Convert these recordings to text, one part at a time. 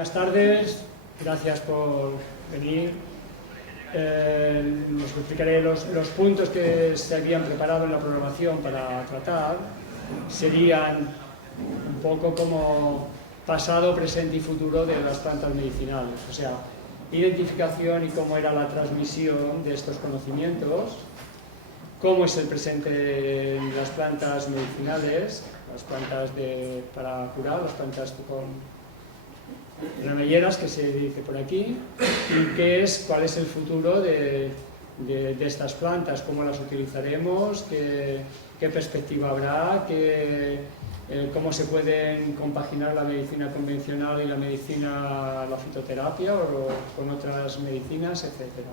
Buenas tardes, gracias por venir. Les explicaré los puntos que se habían preparado en la programación para tratar. Serían un poco como pasado, presente y futuro de las plantas medicinales, o sea, identificación y cómo era la transmisión de estos conocimientos, cómo es el presente en las plantas medicinales, las plantas para curar, las plantas con remelleras, que se dice por aquí, y cuál es el futuro de estas plantas, cómo las utilizaremos, qué perspectiva habrá, cómo se pueden compaginar la medicina convencional y la fitoterapia o con otras medicinas, etc.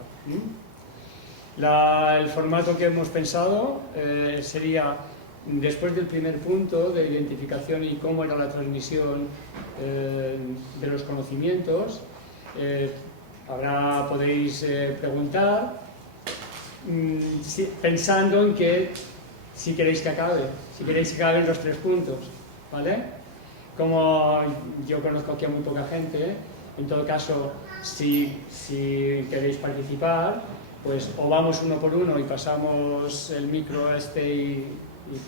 El formato que hemos pensado sería, después del primer punto de identificación y cómo era la transmisión de los conocimientos, podéis preguntar pensando en que si queréis que acaben los 3 puntos, ¿vale? Como yo conozco aquí a muy poca gente, en todo caso, si queréis participar, pues o vamos uno por uno y pasamos el micro y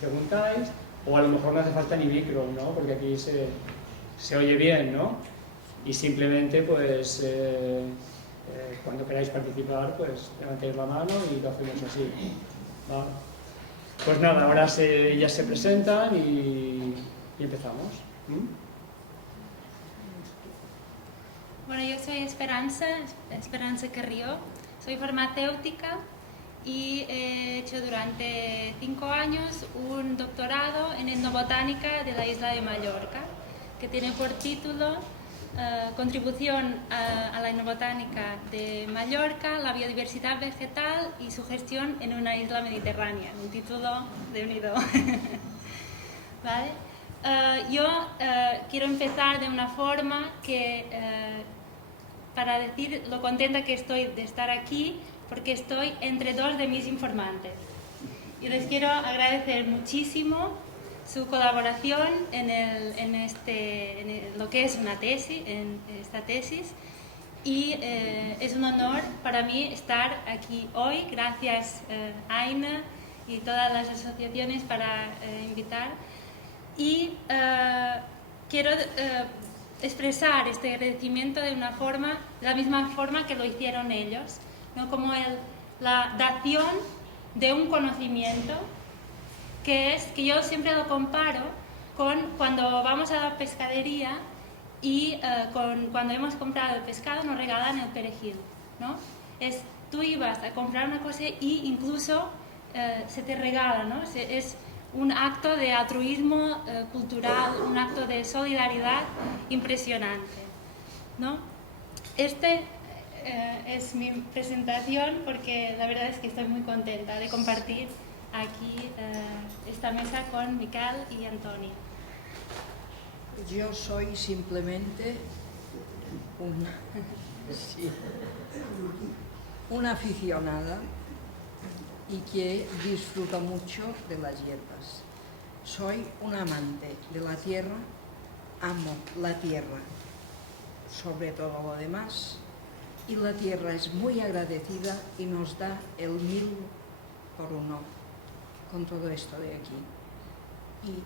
preguntáis, o a lo mejor no hace falta ni micro, ¿no? Porque aquí se oye bien, ¿no? Y simplemente, pues, cuando queráis participar, pues levantéis la mano y lo hacemos así, ¿vale? Pues nada, ahora ya se presentan y empezamos. Bueno, yo soy Esperanza Carrió, soy farmacéutica y he hecho durante 5 años un doctorado en etnobotánica de la isla de Mallorca, que tiene por título Contribución a la etnobotánica de Mallorca, la biodiversidad vegetal y su gestión en una isla mediterránea. Un título de unido. ¿Vale? Yo quiero empezar de una forma para decir lo contenta que estoy de estar aquí, porque estoy entre 2 de mis informantes. Y les quiero agradecer muchísimo su colaboración en lo que es esta tesis, y es un honor para mí estar aquí hoy. Gracias Aina y todas las asociaciones para invitar, y quiero expresar este agradecimiento de la misma forma que lo hicieron ellos, ¿no? Como la dación de un conocimiento que yo siempre lo comparo con cuando vamos a la pescadería y cuando hemos comprado el pescado nos regalan el perejil, ¿no? Tú ibas a comprar una cosa y incluso se te regala, ¿no? Es un acto de altruismo cultural, un acto de solidaridad impresionante, ¿no? Es mi presentación, porque la verdad es que estoy muy contenta de compartir aquí esta mesa con Miquel y Antonio. Yo soy simplemente una aficionada y que disfruta mucho de las hierbas. Soy un amante de la tierra, amo la tierra sobre todo lo demás, y la tierra es muy agradecida y nos da el 1000 por 1 con todo esto de aquí.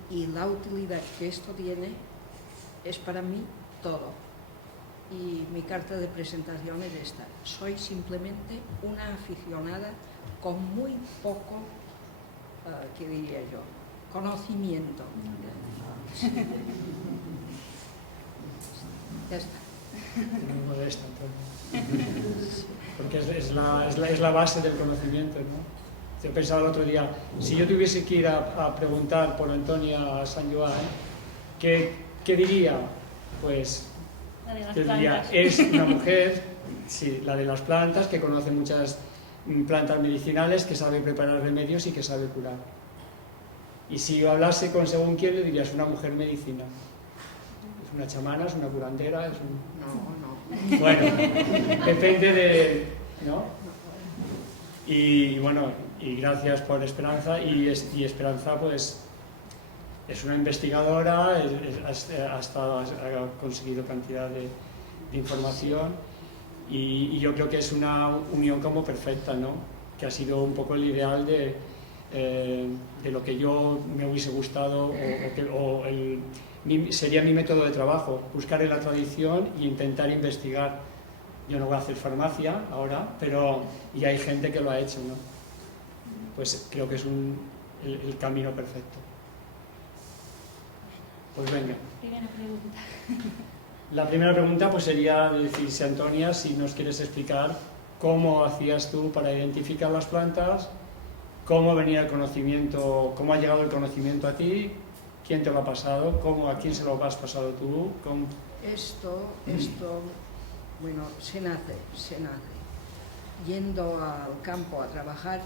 Y la utilidad que esto tiene es para mí todo. Y mi carta de presentación es esta: soy simplemente una aficionada con muy poco, ¿qué diría yo?, conocimiento. Ya está. Muy modesto, Antonio. Porque es la base del conocimiento, ¿no? Yo pensaba el otro día, si yo tuviese que ir a preguntar por Antonia San Joan, ¿qué diría? Pues yo diría, es una mujer, sí, la de las plantas, que conoce muchas plantas medicinales, que sabe preparar remedios y que sabe curar. Y si yo hablase con según quién, le diría, es una mujer medicina. Es una chamana, es una curandera, es un... No. Bueno, depende de... ¿no? Y bueno, y gracias por Esperanza, y Esperanza pues es una investigadora, ha conseguido cantidad información y yo creo que es una unión como perfecta, ¿no? Que ha sido un poco el ideal de lo que yo me hubiese gustado sería mi método de trabajo, buscar en la tradición e intentar investigar. Yo no voy a hacer farmacia ahora, y hay gente que lo ha hecho, ¿no? Pues creo que es el camino perfecto. Pues venga. Primera pregunta. La primera pregunta pues sería decirse, Antonia, si nos quieres explicar cómo hacías tú para identificar las plantas, cómo venía el conocimiento, cómo ha llegado el conocimiento a ti, quién te lo ha pasado, a quién se lo has pasado tú. Esto, bueno, se nace. Yendo al campo a trabajar,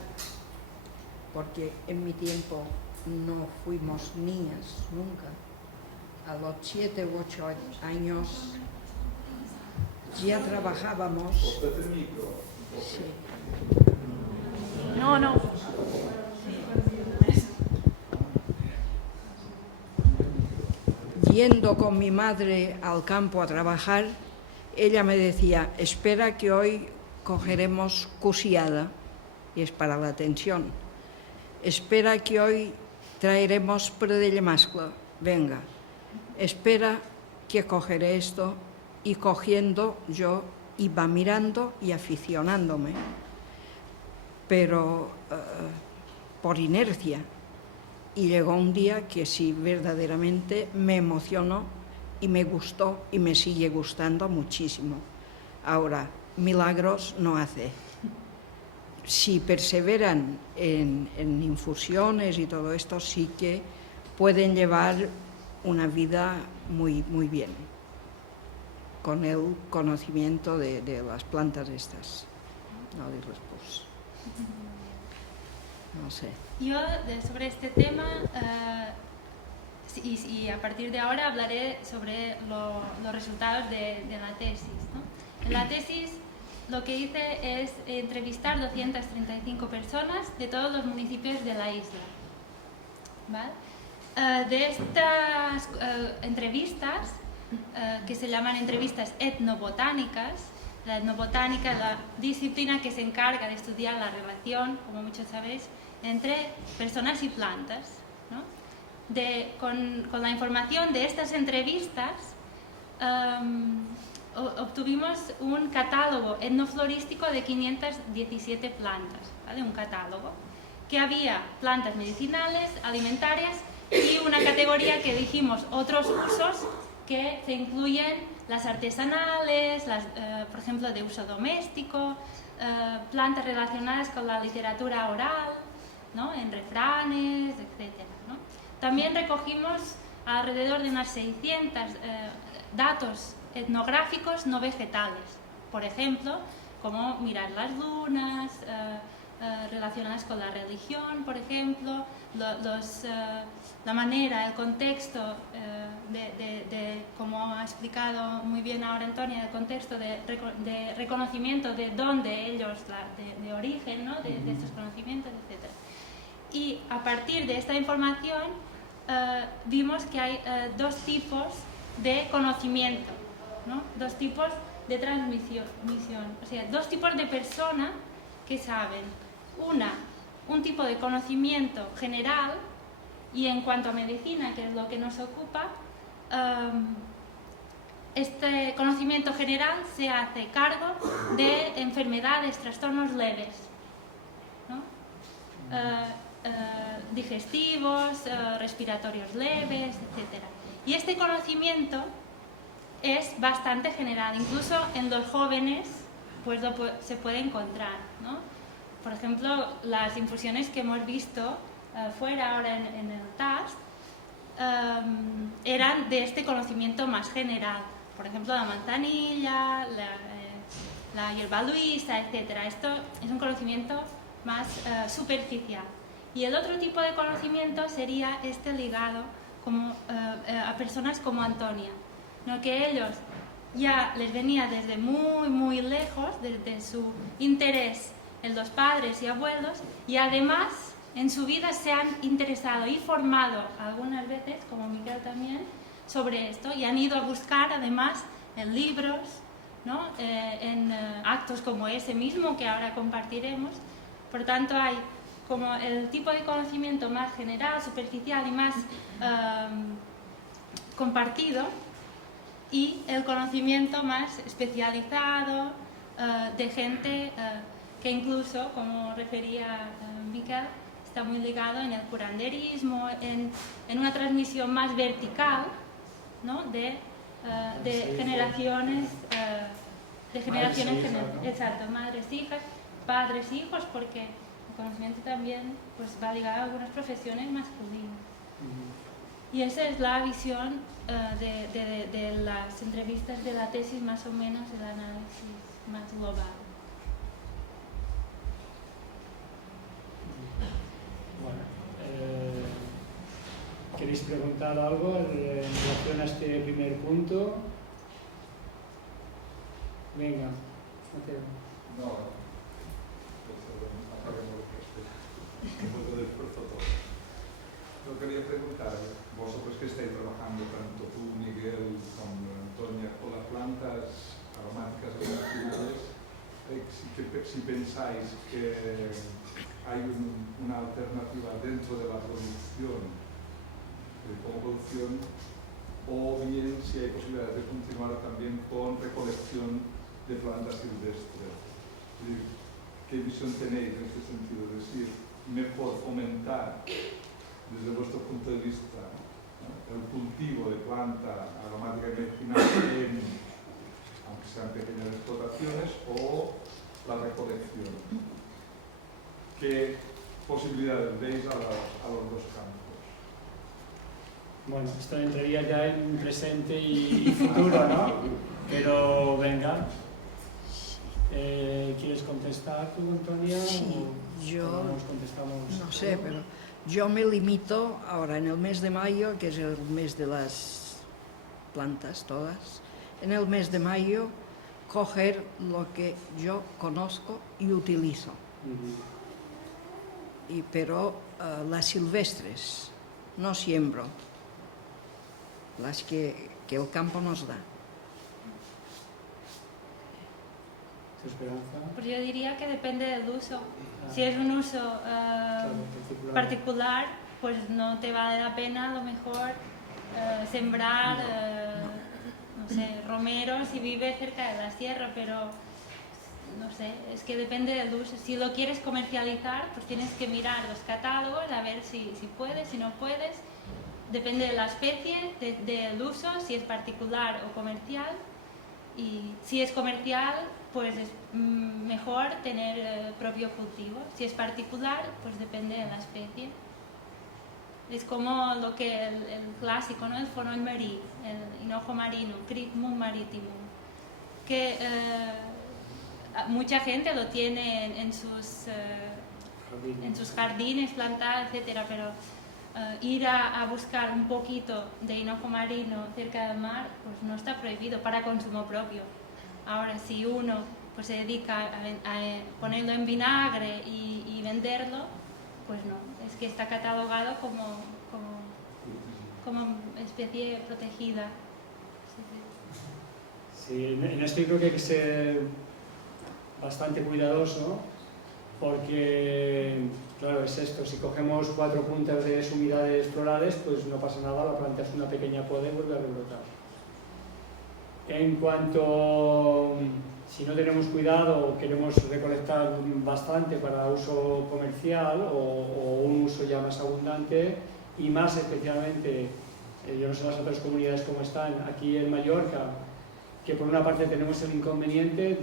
porque en mi tiempo no fuimos niñas nunca. A los 7 u 8 años ya trabajábamos. Sí. No. Yendo con mi madre al campo a trabajar, ella me decía, espera que hoy cogeremos cusiada, y es para la tensión. Espera que hoy traeremos pradella mascla, venga. Espera que cogeré esto, y cogiendo yo iba mirando y aficionándome, pero por inercia. Y llegó un día que sí, verdaderamente me emocionó y me gustó y me sigue gustando muchísimo. Ahora, milagros no hace. Si perseveran en infusiones y todo esto, sí que pueden llevar una vida muy, muy bien, con el conocimiento de las plantas estas. No después. No sé. Yo sobre este tema, y a partir de ahora hablaré sobre los resultados de la tesis, ¿no? En la tesis lo que hice es entrevistar 235 personas de todos los municipios de la isla, ¿vale? De estas entrevistas, que se llaman entrevistas etnobotánicas, la etnobotánica es la disciplina que se encarga de estudiar la relación, como muchos sabéis, entre personas y plantas, ¿no? Con la información de estas entrevistas obtuvimos un catálogo etnoflorístico de 517 plantas, ¿vale? Un catálogo que había plantas medicinales, alimentarias y una categoría que dijimos otros usos, que se incluyen las artesanales, por ejemplo de uso doméstico, plantas relacionadas con la literatura oral, ¿no? En refranes, etc., ¿no? También recogimos alrededor de unas 600 datos etnográficos no vegetales, por ejemplo, como mirar las lunas, relacionadas con la religión, por ejemplo, la manera, el contexto como ha explicado muy bien ahora Antonia, el contexto de reconocimiento de dónde ellos, de origen, ¿no? de estos conocimientos, etc. Y a partir de esta información vimos que hay dos tipos de conocimiento, ¿no? Dos tipos de transmisión, o sea, dos tipos de personas que saben. Un tipo de conocimiento general, y en cuanto a medicina, que es lo que nos ocupa, este conocimiento general se hace cargo de enfermedades, trastornos leves, ¿no? Digestivos, respiratorios leves, etc. Y este conocimiento es bastante general, incluso en los jóvenes pues se puede encontrar, ¿no? Por ejemplo, las infusiones que hemos visto fuera ahora en el TAST eran de este conocimiento más general. Por ejemplo, la manzanilla, la hierba luisa, etc. Esto es un conocimiento más superficial. Y el otro tipo de conocimiento sería este ligado a personas como Antonia, ¿no? Que ellos ya les venía desde muy, muy lejos, desde su interés en los padres y abuelos, y además en su vida se han interesado y formado algunas veces, como Miquel también, sobre esto, y han ido a buscar además en libros ¿no? En actos como ese mismo que ahora compartiremos. Por tanto, hay como el tipo de conocimiento más general, superficial y más compartido, y el conocimiento más especializado de gente que incluso, como refería Miquel, está muy ligado en el curanderismo, en una transmisión más vertical, ¿no? de generaciones, exacto, madres, hijas, padres, hijos, porque el conocimiento también pues, va ligado a algunas profesiones masculinas. Y esa es la visión de las entrevistas de la tesis, más o menos el análisis más global. Bueno, ¿queréis preguntar algo en relación a este primer punto? Venga, Mateo. No, después del esfuerzo todo. Yo quería preguntar, vosotros que estáis trabajando, tanto tú, Miguel, como Antonia, con las plantas aromáticas medicinales, si pensáis que hay una alternativa dentro de la producción, como producción, o bien si hay posibilidades de continuar también con recolección de plantas silvestres. ¿Qué visión tenéis en este sentido? Es decir, mejor fomentar desde vuestro punto de vista, ¿no?, el cultivo de planta aromática y medicinal, aunque sean pequeñas explotaciones, o la recolección. ¿Qué posibilidades veis a los dos campos? Bueno, esto entraría ya en presente y futuro, ¿no? Pero venga. ¿Quieres contestar tú, Antonia? Sí, yo nos contestamos no sé, pero yo me limito ahora en el mes de mayo, que es el mes de las plantas todas, en el mes de mayo coger lo que yo conozco y utilizo. Pero las silvestres no siembro, las que el campo nos da. ¿Tu esperanza? Pues yo diría que depende del uso. Si es un uso particular, pues no te vale la pena a lo mejor sembrar, no sé, romeros si vives cerca de la sierra, pero no sé, es que depende del uso. Si lo quieres comercializar, pues tienes que mirar los catálogos a ver si puedes, si no puedes. Depende de la especie, del uso, si es particular o comercial. Y si es comercial, pues es mejor tener propio cultivo. Si es particular, pues depende de la especie. Es como lo que el clásico, ¿no? El fonoll marí, el hinojo marino, Cryptmus maritimum, que mucha gente lo tiene en sus jardines, plantadas, etcétera, pero ir a buscar un poquito de hinojo marino cerca del mar, pues no está prohibido para consumo propio. Ahora, si uno pues, se dedica a ponerlo en vinagre y venderlo, pues no, es que está catalogado como especie protegida. Sí, en esto yo creo que hay que ser bastante cuidadoso, porque, claro, es esto, si cogemos 4 puntas de sumidades florales, pues no pasa nada, la planta es una pequeña poda y vuelve a rebrotar. En cuanto, si no tenemos cuidado, queremos recolectar bastante para uso comercial o un uso ya más abundante, y más especialmente, yo no sé las otras comunidades cómo están, aquí en Mallorca, que por una parte tenemos el inconveniente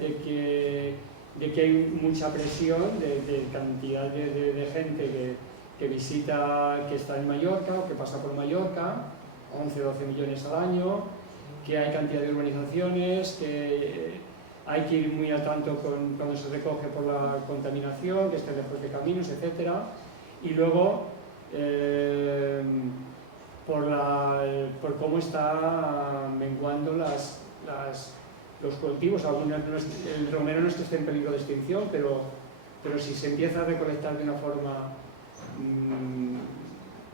de que hay mucha presión de cantidad de gente que visita, que está en Mallorca o que pasa por Mallorca, 11-12 millones al año, que hay cantidad de urbanizaciones, que hay que ir muy al tanto cuando se recoge por la contaminación, que estén lejos de caminos, etc. Y luego, por cómo está menguando los cultivos. El romero no es que esté en peligro de extinción, pero si se empieza a recolectar de una forma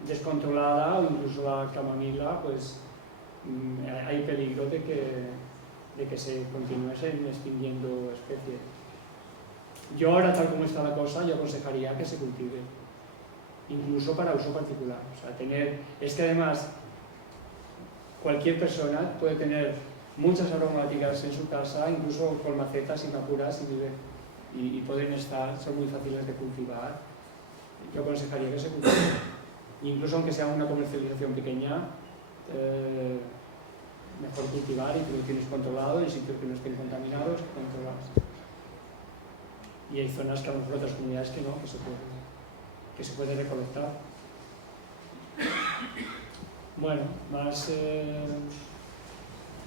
descontrolada, o incluso la camomila, pues hay peligro de de que se continúen extinguiendo especies. Yo ahora, tal como está la cosa, yo aconsejaría que se cultive, incluso para uso particular. O sea, es que además cualquier persona puede tener muchas aromáticas en su casa, incluso con macetas inmacuras y pueden son muy fáciles de cultivar. Yo aconsejaría que se cultive. Incluso aunque sea una comercialización pequeña, mejor cultivar y que lo tienes controlado en sitios que no estén contaminados, que controlas. Y hay zonas que a lo mejor otras comunidades que no, que se puede recolectar. Bueno, más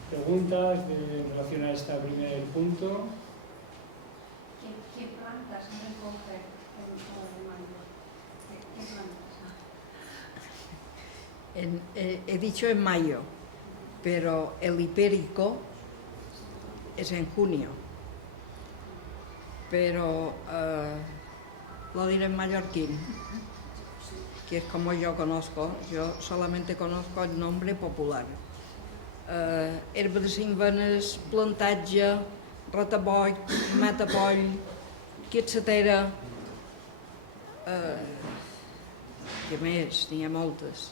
preguntas en relación a este primer punto. ¿Qué plantas recoge el mayo? ¿Qué plantas? He dicho en mayo, pero el hipérico es en junio. Pero lo diré en mallorquín, que es como yo conozco. Yo solamente conozco el nombre popular. Herba de 5 venes, plantatge, rataboll, matapoll, quetzatera, què més? N'hi ha moltes.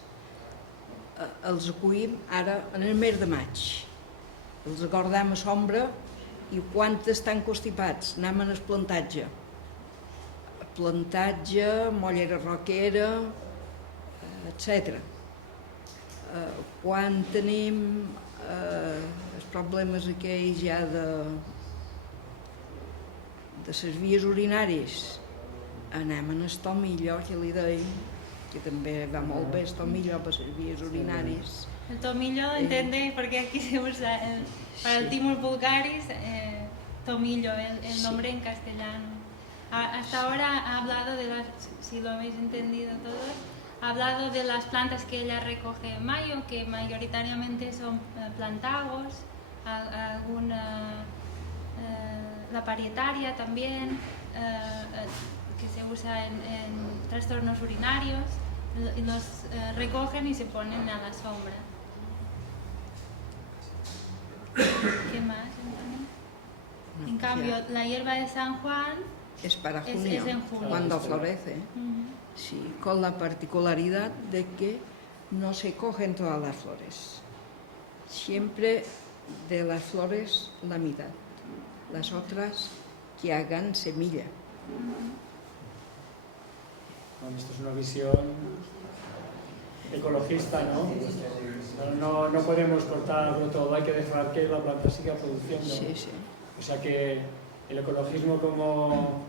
Els acollim ara en el mes de maig. Els guardem a sombra i quan estan constipats anem al plantatge. Plantatge, mollera roquera, etc. Quan tenim els problemes aquells ja de les vies urinàries, anem en el tomillo, que li deim, que també va molt bé el tomillo per les vies urinàries. El tomillo, entendéis, porque aquí se usa para el Thymus vulgaris, tomillo, el nombre en castellano. Hasta ahora ha hablado de las, si lo habéis entendido todos, ha hablado de las plantas que ella recoge en mayo, que mayoritariamente son plantagos, alguna, la parietaria también, que se usa en trastornos urinarios, y los recogen y se ponen a la sombra. ¿Qué más, Antonio? En cambio, la hierba de San Juan es para junio, es en junio. cuando florece. Sí, con la particularidad de que no se cogen todas las flores. Siempre de las flores la mitad. Las otras que hagan semilla. Bueno, esto es una visión ecologista, ¿no? No podemos cortarlo todo, hay que dejar que la planta siga produciendo. Sí, sí. O sea que el ecologismo como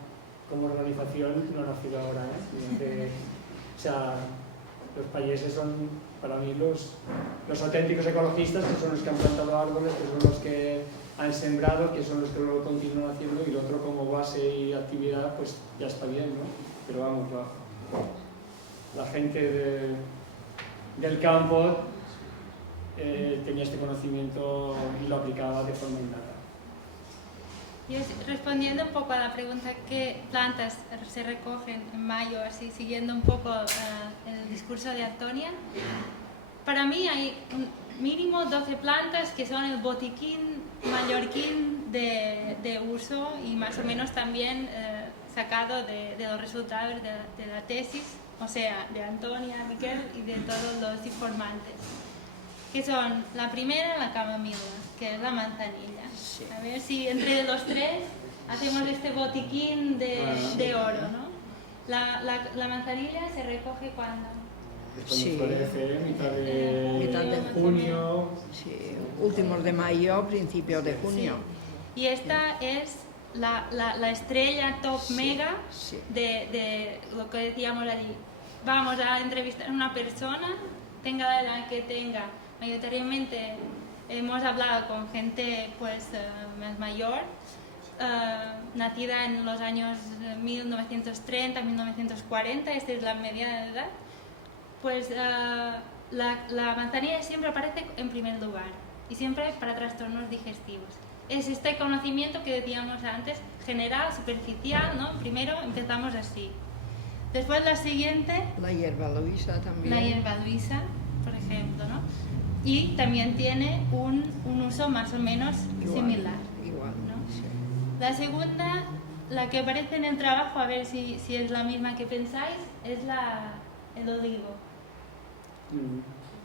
organización no ha nacido ahora, ¿eh? O sea, los payeses son para mí los auténticos ecologistas, que son los que han plantado árboles, que son los que han sembrado, que son los que lo continúan haciendo, y lo otro como base y actividad, pues ya está bien, ¿no? Pero vamos, la gente del campo tenía este conocimiento y lo aplicaba de forma innata. Y respondiendo un poco a la pregunta, ¿qué plantas se recogen en mayo? Así, siguiendo un poco el discurso de Antonia, para mí hay mínimo 12 plantas que son el botiquín mallorquín de uso, y más o menos también sacado de los resultados de la tesis, o sea, de Antonia, Miquel y de todos los informantes, que son la primera, la camomila, que es la manzanilla. Sí. A ver si entre los tres hacemos este botiquín de oro, ¿no? La manzanilla se recoge cuando... Sí. Florece, mitad de junio. Sí, últimos de mayo, principios de junio. Sí. Y esta es la estrella top mega Sí. de lo que decíamos allí. Vamos a entrevistar a una persona, tenga la edad que tenga. Mayoritariamente hemos hablado con gente pues más mayor, nacida en los años 1930, 1940, esta es la media de edad. Pues la manzanilla siempre aparece en primer lugar, y siempre para trastornos digestivos. Es este conocimiento que decíamos antes, general, superficial, ¿no? Primero empezamos así. Después la siguiente, La hierba luisa también. la hierba luisa, por ejemplo, ¿no? y también tiene un uso más o menos similar. Igual, ¿no? sí. La segunda, la que aparece en el trabajo, a ver si es la misma que pensáis, es el olivo.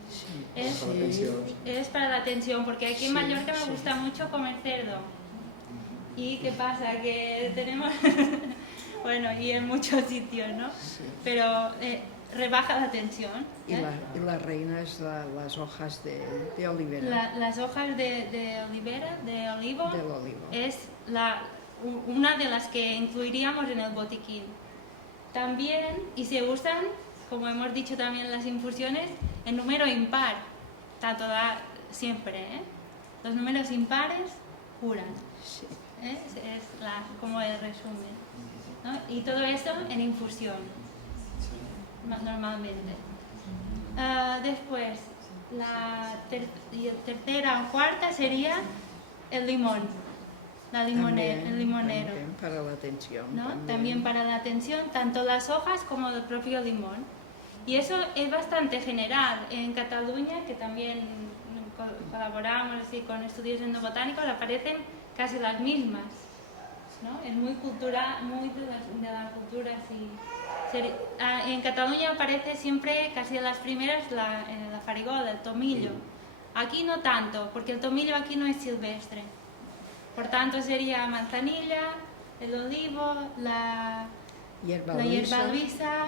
Sí. Es, Para la tensión. es para la tensión, porque aquí en Sí, Mallorca me sí. gusta mucho comer cerdo. ¿Y qué pasa? Que tenemos, bueno, y en muchos sitios, ¿no? Sí. Pero rebaja la tensión. Y la reina es las hojas de olivera, Las hojas de olivera, de olivo, del olivo. es una de las que incluiríamos en el botiquín. También, y se usan, como hemos dicho también en las infusiones, en número impar, tanto siempre, ¿eh? Los números impares curan, Sí. ¿eh? Es como el resumen, ¿no? Y todo esto en infusión, normalmente. Después, la tercera o cuarta sería el limón, el limonero. También para la tensión. ¿No? También para la tensión, tanto las hojas como el propio limón. Y eso es bastante general. En Cataluña, que también colaboramos así, con estudios endobotánicos, aparecen casi las mismas, ¿no? Es muy de la cultura así. En Cataluña aparece siempre, casi de las primeras, la farigola, el tomillo. Aquí no tanto, porque el tomillo aquí no es silvestre. Por tanto sería manzanilla, el olivo, la hierba luisa,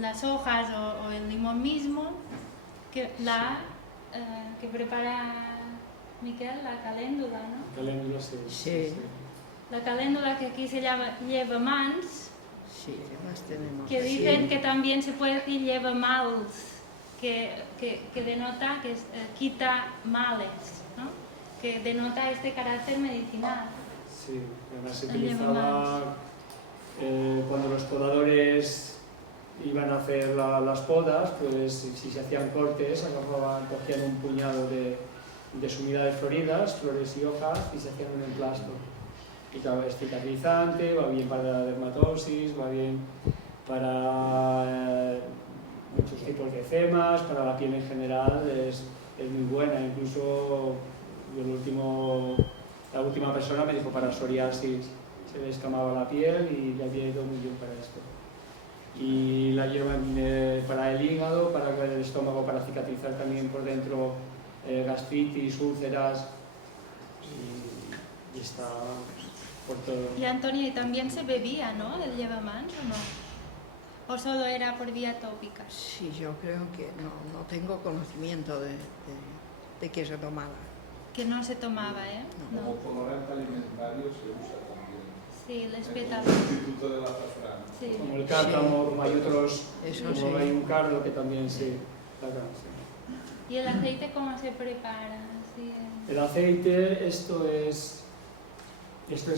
las hojas o el limón mismo, que prepara Miquel, la caléndula, ¿no? Caléndula, sí. Sí. La caléndula, que aquí se llama llevamans, Sí, las tenemos. que aquí. dicen que también se puede decir llevamals, que denota que quita males, ¿no? Que denota este carácter medicinal. Sí, además se El utilizaba cuando los podadores iban a hacer las podas, pues si se hacían cortes, cogían un puñado de sumidades floridas, flores y hojas, y se hacían un emplasto. Y claro, es cicatrizante, va bien para la dermatosis, va bien para muchos tipos de eczemas, para la piel en general es muy buena. Incluso la última persona me dijo para psoriasis, se le escamaba la piel y le había ido muy bien para esto. Y la hierba para el hígado, para el estómago, para cicatrizar también por dentro gastritis, úlceras, y está por todo. Y Antonio, ¿y también se bebía, ¿no? El llevamans o no? ¿O solo era por vía tópica? Sí, yo creo que no tengo conocimiento de que se tomaba. Que no se tomaba, ¿eh? No. Como colorante alimentario se usa también. Sí, el En el pétalos. Instituto del Azafrán. Sí. Como el cártamo, como hay otros, Eso como sí. hay un cardo que también se saca. Sí. ¿Y el aceite cómo se prepara? Sí. El aceite, esto es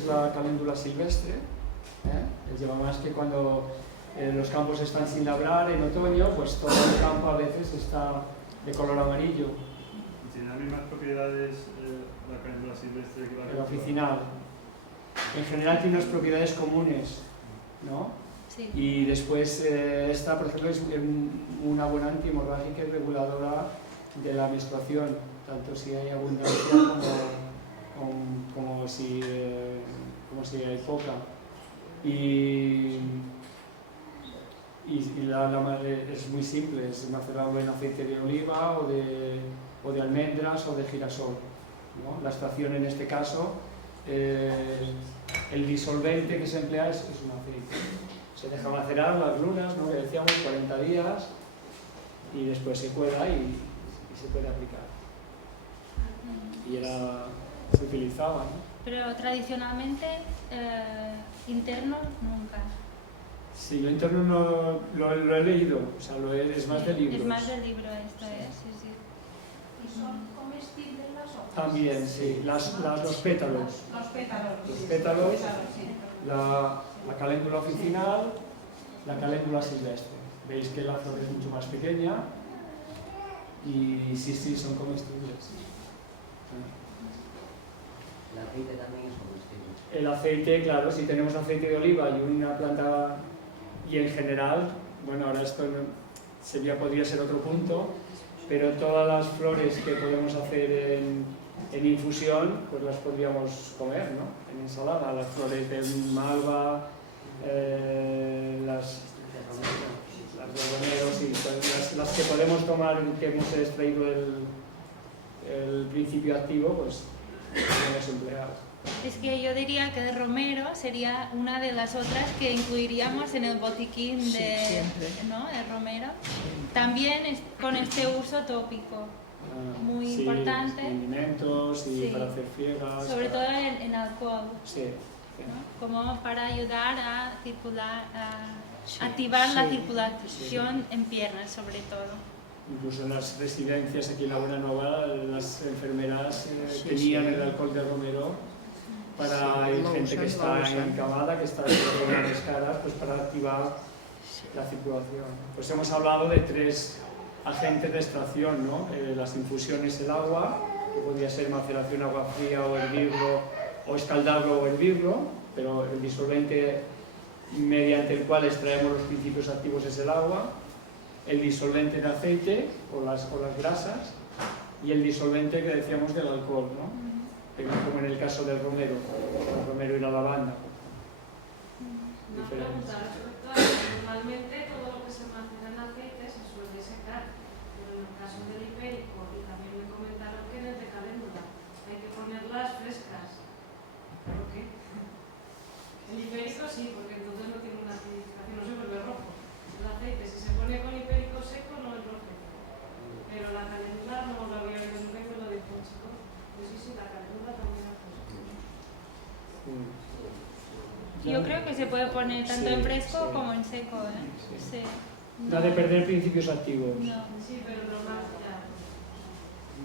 la caléndula silvestre, ¿eh? Lleva más que cuando los campos están sin labrar en otoño, pues todo el campo a veces está de color amarillo, ¿Tiene las mismas propiedades la caléndula silvestre que la el caléndula oficinal. En general tiene unas propiedades comunes, ¿no? Sí. Y después esta, por ejemplo, es una buena antihemorrágica y reguladora de la menstruación, tanto si hay abundancia como si hay poca. Y es muy simple, es macerarlo en aceite de oliva o de almendras o de girasol, ¿no? La extracción en este caso, el disolvente que se emplea es un aceite. Se deja macerar las lunas, ¿no? Que decíamos, 40 días, y después se cuela y se puede aplicar. Y se utilizaba, ¿no? Pero tradicionalmente, interno nunca. Sí, yo interno no lo he leído, o sea, es más de libros. Es más del libro esto, sí, sí. ¿Y son comestibles las hojas? También, sí, los pétalos. Los pétalos. Los sí, pétalos. sí. La caléndula oficinal, la caléndula silvestre. Veis que la flor es mucho más pequeña y sí, son comestibles. El aceite también es comestible. El aceite, claro, si tenemos aceite de oliva y una planta, y en general, bueno, ahora esto podría ser otro punto, pero todas las flores que podemos hacer en infusión, pues las podríamos comer, ¿no? En ensalada, las flores de malva, las de romero, sí, las que podemos tomar, que hemos extraído el principio activo, pues podemos emplear. Es que yo diría que el romero sería una de las otras que incluiríamos en el botiquín Sí, de, siempre. ¿no? El romero. También con este uso tópico, muy Sí, importante. Alimentos y Sí. para hacer friegas. Sobre todo en alcohol, Sí. ¿no? Como para ayudar a circular, a Sí, activar la sí, circulación en piernas, sobre todo. Incluso en las residencias aquí en la Buenanova, las enfermeras Sí, tenían sí. el alcohol de romero para Sí, lo gente que usan, lo está usan. encamada, que está con las caras, pues para activar la circulación. Pues hemos hablado de 3 agentes de extracción, ¿no? Las infusiones, el agua, que podría ser maceración, agua fría o hervirlo, o escaldarlo o hervirlo, pero el disolvente mediante el cual extraemos los principios activos es el agua, el disolvente de aceite o las grasas y el disolvente que decíamos del alcohol, ¿no? Como en el caso del romero y la lavanda. Una Diferentes. pregunta respecto a eso. Normalmente todo lo que se macera en aceite se suele secar, pero en el caso del hipérico, y también me comentaron que en el de caléndula hay que ponerlas frescas. ¿Por qué? El hipérico sí, porque entonces no tiene una acidificación, no se vuelve rojo. El aceite, si se pone con hipérico seco, no es rojo. Pero la caléndula no lo había oído nunca y me lo dijo un chico. Pues sí, la caléndula también es fresca. Yo creo que se puede poner tanto Sí, en fresco sí. como en seco, ¿eh? Sí. Sí. No de perder principios activos. No. Sí, pero normal, ya.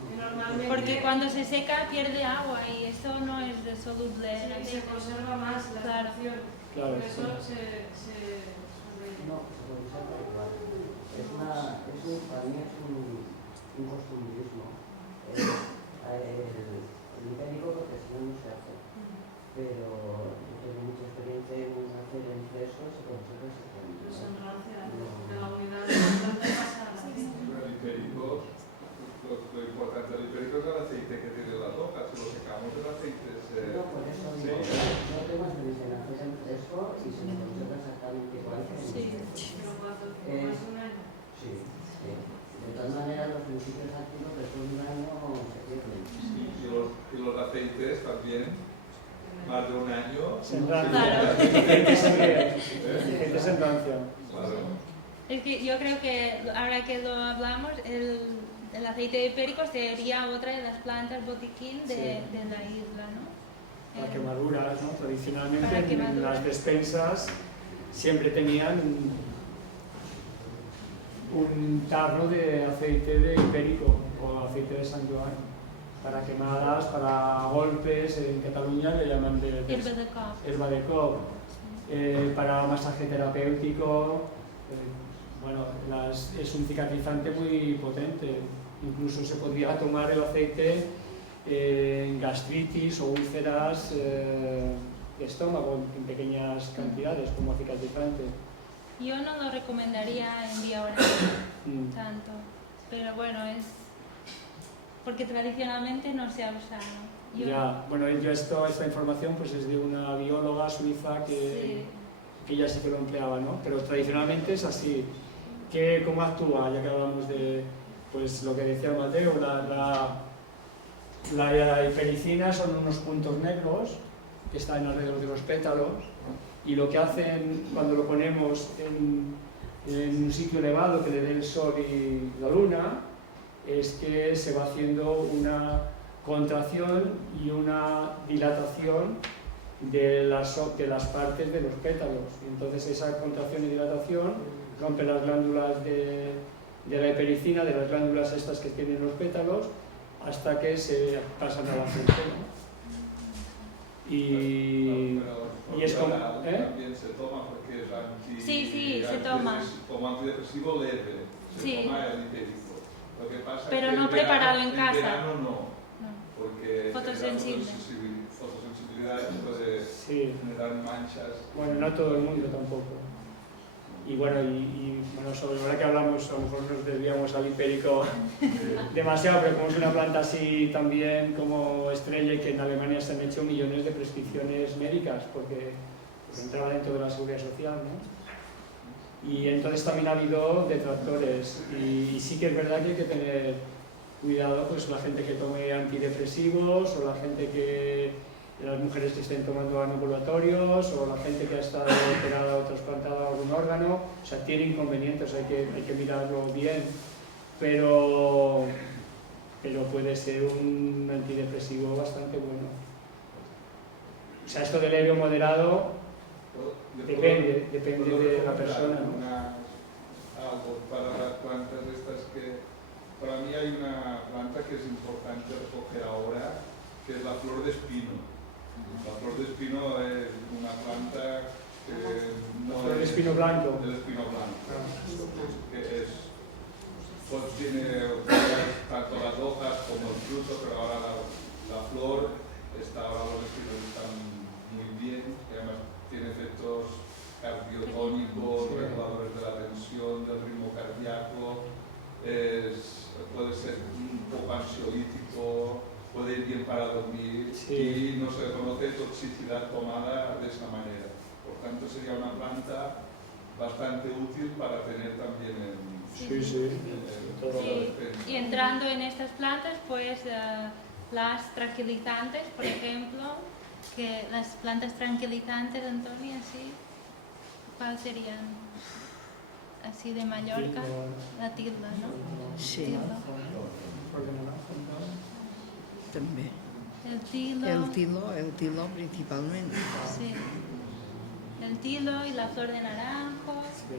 Y normalmente... Porque cuando se seca pierde agua y eso no es soluble en Sí, aceite. se conserva más la Claro. extracción. Claro, Por eso sí. No, se puede usar tal cual. Para mí es un costumbrismo. El ibérico, porque si no, no se hace. Pero yo tengo mucha experiencia en hacer en fresco, se conserva y se puede. Pues en rancia, de la humedad de la planta pasa al aceite. El hipérico, lo importante del hipérico es el aceite que tiene las hojas. Si lo secamos, el aceite se... No, por eso Sí. digo, yo tengo experiencia en hacer en fresco y se me conserva exactamente igual que en Sí. Pero cuando tiene más de un año. Sí, sí. De todas maneras, los principios activos después de un año se pierden. Y los aceites también, más de un año... Se enrancia. Claro. Gente se enrancia. Claro. Es que yo creo que ahora que lo hablamos, el aceite hipérico sería otra de las plantas botiquín de la isla, ¿no? Para quemaduras, ¿no? Tradicionalmente Para en quemaduras. las despensas siempre tenían un tarro de aceite de hipérico o aceite de San Joan para quemadas, para golpes. En Cataluña le llaman Herba de cop. herba de coc, para masaje terapéutico. Bueno, es un cicatrizante muy potente. Incluso se podría tomar el aceite en gastritis o úlceras de estómago en pequeñas cantidades como cicatrizante. Yo no lo recomendaría en día ahora tanto, pero bueno, es porque tradicionalmente no se ha usado. Yo- Ya, bueno, yo esta información pues es de una bióloga suiza Sí. que ella sí que lo empleaba, ¿no? Pero tradicionalmente es así. ¿Cómo actúa? Ya que hablamos de pues lo que decía Mateo, la hipericina son unos puntos negros que están alrededor de los pétalos y lo que hacen cuando lo ponemos en un sitio elevado que le dé el sol y la luna es que se va haciendo una contracción y una dilatación de las partes de los pétalos. Y entonces esa contracción y dilatación rompe las glándulas de la hipericina, de las glándulas estas que tienen los pétalos, hasta que se pasan a la frente, ¿no? Y es como... También se toma porque es Sí, se toma. Como antidepresivo leve, se Sí. toma el hipérico. Lo que pasa Pero es que no preparado en casa. verano no, No. porque Fotosensible. fotosensibilidad puede Sí. generar manchas. Bueno, no todo el mundo tampoco. Y bueno, bueno, sobre ahora que hablamos, a lo mejor nos desviamos al hipérico demasiado, pero como es una planta así también como estrella, y que en Alemania se han hecho millones de prescripciones médicas porque entraba dentro de la seguridad social, ¿no? Y entonces también ha habido detractores, y sí que es verdad que hay que tener cuidado, pues la gente que tome antidepresivos, o la gente que las mujeres que estén tomando anovulatorios, o la gente que ha estado operada o trasplantada algún órgano. O sea, tiene inconvenientes, hay que mirarlo bien, pero puede ser un antidepresivo bastante bueno. O sea, esto del helio moderado depende de la persona, ¿no? Algo para las plantas estas que... Para mí hay una planta que es importante recoger ahora, que es la flor de espino. La flor de espino es una planta que no flor de espino blanco. Del espino blanco. Que tiene tanto las hojas como el fruto, pero ahora la flor ahora los espinos están muy bien, y además tiene efectos cardiotónicos, reguladores de la tensión, del ritmo cardíaco, puede ser un poco ansiolítico, puede ir bien para dormir, y no se reconoce toxicidad tomada de esa manera. Por tanto, sería una planta bastante útil para tener también y entrando en estas plantas, pues las tranquilizantes, por ejemplo, que las plantas tranquilizantes, Antonio, así, ¿cuáles serían? Así de Mallorca, la tilda, ¿no? Sí. També. El tilo principalmente. Sí. El tilo y la flor de naranjo. Sí.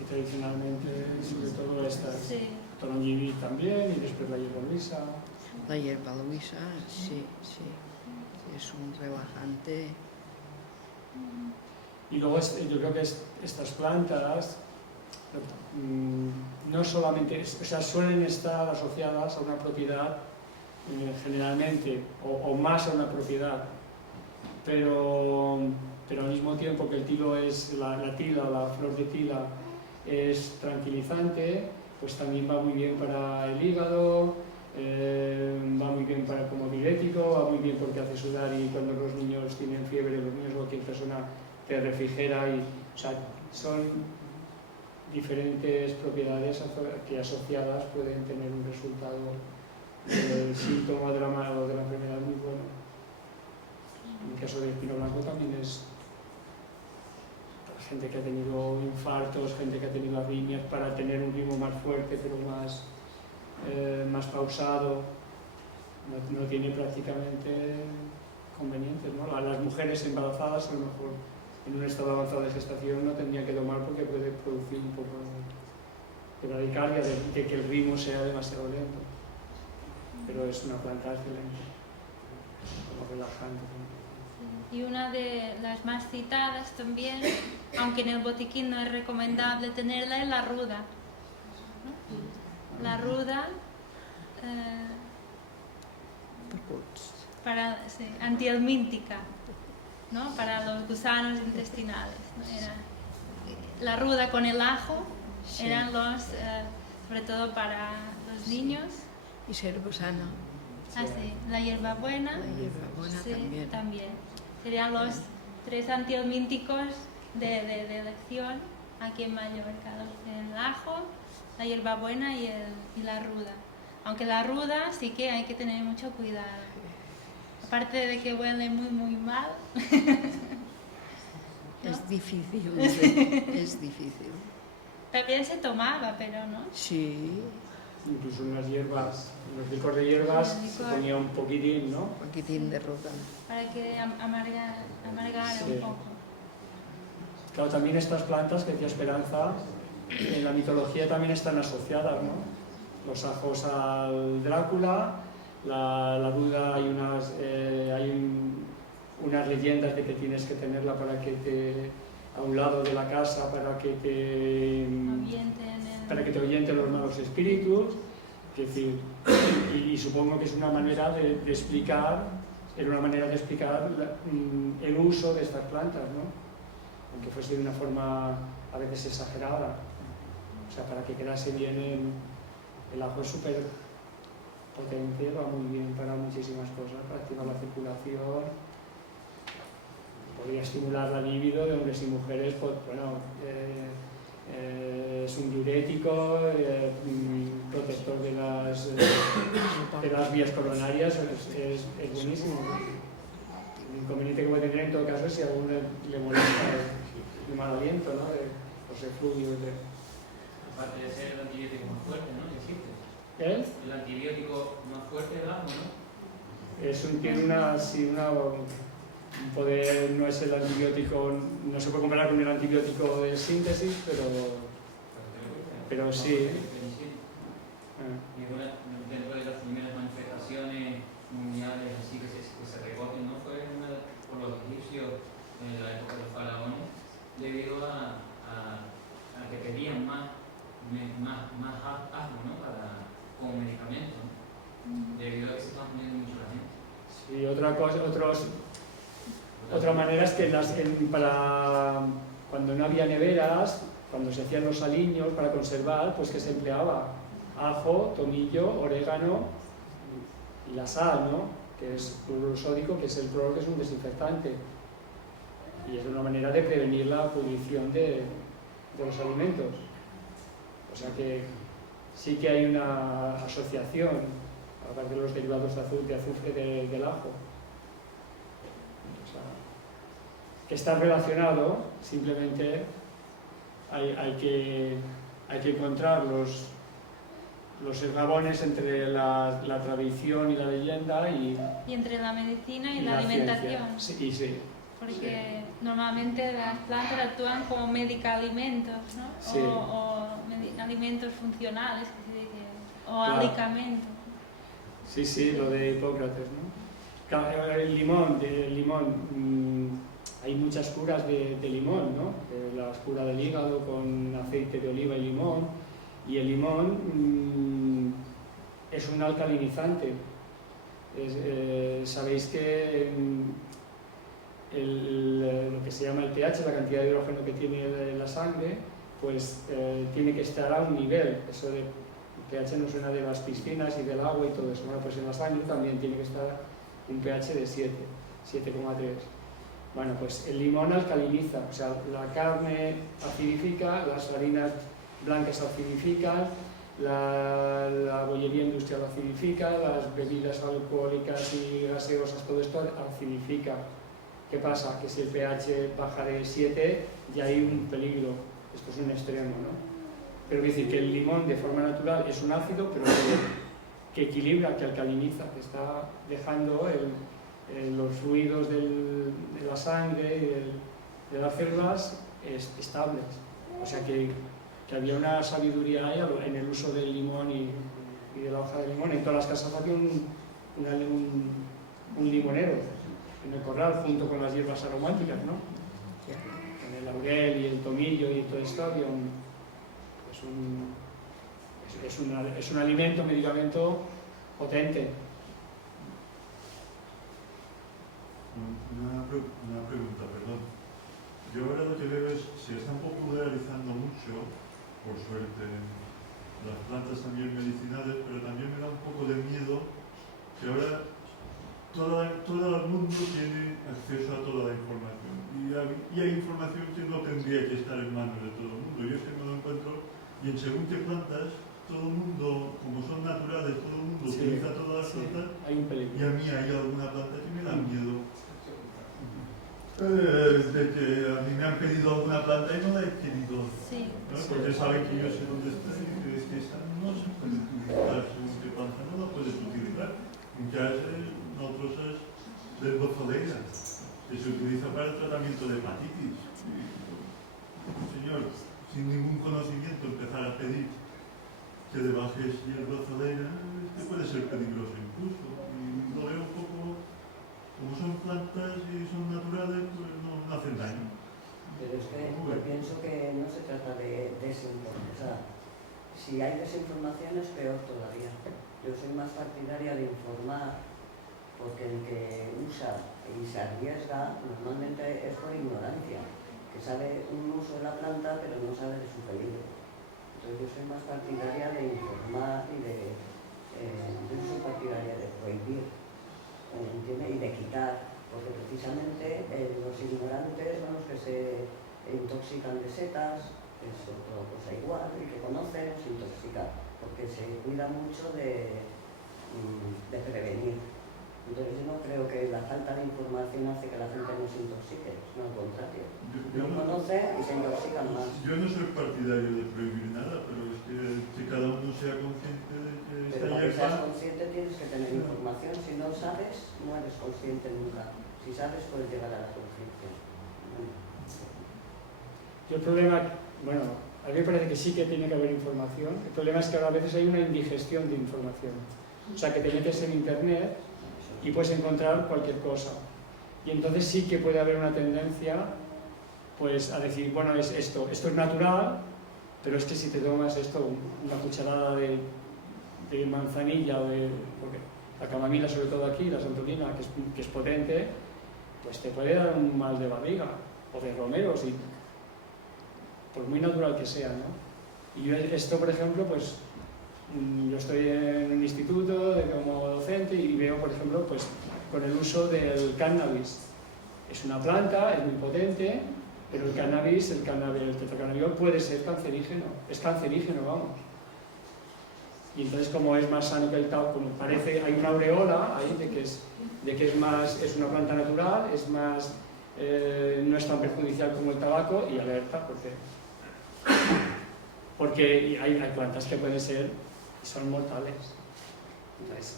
Y tradicionalmente, sobre todo estas. Sí. Toronjilí también, y después la hierba luisa. La hierba luisa, sí. Es un relajante. Y luego yo creo que estas plantas no solamente, o sea, suelen estar asociadas a una propiedad generalmente, o más a una propiedad, pero al mismo tiempo que el tilo es, la tila, la flor de tila es tranquilizante, pues también va muy bien para el hígado, va muy bien como diurético, va muy bien porque hace sudar, y cuando los niños tienen fiebre, los niños o cualquier persona te refrigera, y, o sea, son diferentes propiedades que asociadas pueden tener un resultado del síntoma de la enfermedad muy bueno. En el caso del espino blanco también es gente que ha tenido infartos, gente que ha tenido arritmias, para tener un ritmo más fuerte pero más pausado, no tiene prácticamente convenientes, ¿no? Las mujeres embarazadas, a lo mejor en un estado avanzado de gestación, no tendrían que tomar porque puede producir un poco de bradicardia, de que el ritmo sea demasiado lento. Pero es una planta excelente, como relajante. Y una de las más citadas también, aunque en el botiquín no es recomendable tenerla, es la ruda. La ruda antihelmíntica, ¿no? Para los gusanos intestinales, ¿no? Era la ruda con el ajo, eran sobre todo para los niños. Y serbosana. Ah, sí, la hierbabuena. La hierbabuena sí, también. Serían los 3 antihelmínticos de elección aquí en Mallorca: el ajo, la hierbabuena y la ruda. Aunque la ruda sí que hay que tener mucho cuidado. Aparte de que huele muy, muy mal. ¿No? Es difícil, es difícil. También se tomaba, pero no. Sí. Incluso en las hierbas, en los licores de hierbas, se ponía un poquitín, ¿no? Un poquitín de ruda. Para que amargara sí. Un poco. Claro, también estas plantas que decía Esperanza, en la mitología también están asociadas, ¿no? Los ajos al Drácula, la ruda, hay unas leyendas de que tienes que tenerla para que a un lado de la casa, para que te ahuyenten los malos espíritus. Es decir, y supongo que es una manera de explicar, el uso de estas plantas, ¿no? aunque fuese de una forma a veces exagerada. O sea, para que quedase bien el ajo es súper potente, va muy bien para muchísimas cosas, para activar la circulación, podría estimular la libido de hombres y mujeres, pues, bueno, es un diurético, protector de las vías coronarias, es buenísimo. El inconveniente que puede tener en todo caso es si a alguno le molesta el mal aliento, ¿no? Los efluvios. Aparte de ser el antibiótico más fuerte, ¿no? Existe. El antibiótico más fuerte del ajo, ¿no? Tiene un poder, no es el antibiótico, no se puede comparar con el antibiótico de síntesis, pero sí. Y dentro de las primeras manifestaciones mundiales así que se recogen, ¿no? Fue por los egipcios en la época de los faraones, debido a que pedían más ajo, ¿no? Como medicamento, ¿no? Debido a que se estaba muriendo mucho la gente. Sí, otra manera es que cuando no había neveras, cuando se hacían los aliños para conservar, pues que se empleaba ajo, tomillo, orégano y la sal, ¿no? Que es cloruro sódico, que es el cloro, que es un desinfectante. Y es una manera de prevenir la pudrición de los alimentos. O sea que sí que hay una asociación, aparte de los derivados de azufre del ajo. O sea, que está relacionado, simplemente hay que encontrar los eslabones entre la tradición y la leyenda y entre la medicina y la ciencia. alimentación. Sí. Porque normalmente las plantas actúan como medicamentos, ¿no? Sí. O alimentos funcionales, o Claro. medicamentos. Sí, lo de Hipócrates, ¿no? Claro, el limón, hay muchas curas de limón, ¿no? La cura del hígado con aceite de oliva y limón, y el limón es un alcalinizante. Sabéis que lo que se llama el pH, la cantidad de hidrógeno que tiene la sangre, pues tiene que estar a un nivel. Eso de pH no suena de las piscinas y del agua y todo eso. Bueno, pues en la sangre también tiene que estar un pH de 7,3. Bueno, pues el limón alcaliniza, o sea, la carne acidifica, las harinas blancas acidifican, la bollería industrial acidifica, las bebidas alcohólicas y gaseosas, todo esto acidifica. ¿Qué pasa? Que si el pH baja de 7 ya hay un peligro, esto es un extremo, ¿no? Pero quiero decir que el limón de forma natural es un ácido, pero que equilibra, que alcaliniza, que está dejando los fluidos de la sangre y de las células estables. O sea que había una sabiduría ahí en el uso del limón y de la hoja de limón. En todas las casas había un limonero en el corral, junto con las hierbas aromáticas, ¿no? Con el laurel y el tomillo y todo esto había es un alimento, medicamento potente. Una pregunta, perdón. Yo ahora lo que veo es, se están popularizando mucho, por suerte, las plantas también medicinales, pero también me da un poco de miedo que ahora todo el mundo tiene acceso a toda la información. Y hay información que no tendría que estar en manos de todo el mundo. Yo es que me lo encuentro, y en según qué plantas, todo el mundo, como son naturales, todo el mundo utiliza todas las plantas, hay un peligro. y a mí hay alguna planta que me da miedo. De que a mí me han pedido alguna planta y no la he querido, Sí. ¿no? Porque saben que yo sé dónde está y que es que esta no se puede utilizar, según qué planta no la puedes utilizar. En caso, nosotros es de bofalera, que se utiliza para el tratamiento de hepatitis. Señor, sin ningún conocimiento empezar a pedir que le bajes hierba bofalera, que puede ser peligroso incluso. Y lo veo un poco, como son plantas y son naturales, pues no hacen daño. Pero es que yo pienso que no se trata de desinformación. O sea, si hay desinformación es peor todavía. Yo soy más partidaria de informar, porque el que usa y se arriesga normalmente es por ignorancia. que sabe un uso de la planta pero no sabe de su peligro. Entonces yo soy más partidaria de informar y yo no soy partidaria de prohibir, ¿entiende? Y de quitar, porque precisamente los ignorantes son los que se intoxican de setas, es otra cosa igual, y que conocen se intoxican, porque se cuida mucho de prevenir. Entonces yo no creo que la falta de información hace que la gente no se intoxique, sino al contrario. No conocen y se intoxican más. Yo no soy partidario de prohibir nada, pero es que cada uno sea consciente de que Pero esta para que seas hierba... consciente tienes que tener información. Si no sabes, no eres consciente nunca. Si sabes, puedes llegar a la conciencia. Yo el problema, bueno, a mí me parece que sí que tiene que haber información. El problema es que ahora a veces hay una indigestión de información. O sea, que te metes en internet y puedes encontrar cualquier cosa. Y entonces sí que puede haber una tendencia pues, a decir, bueno, esto es natural, pero es que si te tomas esto, una cucharada de manzanilla o porque la camamila, sobre todo aquí, la santolina, que es potente, pues te puede dar un mal de barriga, o de romeros, y por muy natural que sea, ¿no? Y yo esto, por ejemplo, pues yo estoy en un instituto como docente y veo, por ejemplo, pues con el uso del cannabis. Es una planta, es muy potente, pero el cannabis, el tetracannabidiol puede ser cancerígeno, es cancerígeno, vamos. Y entonces, como es más sano que el tabaco, como parece, hay una aureola ahí de que es una planta natural, es más, no es tan perjudicial como el tabaco, y alerta, porque hay plantas que pueden ser, son mortales. Entonces,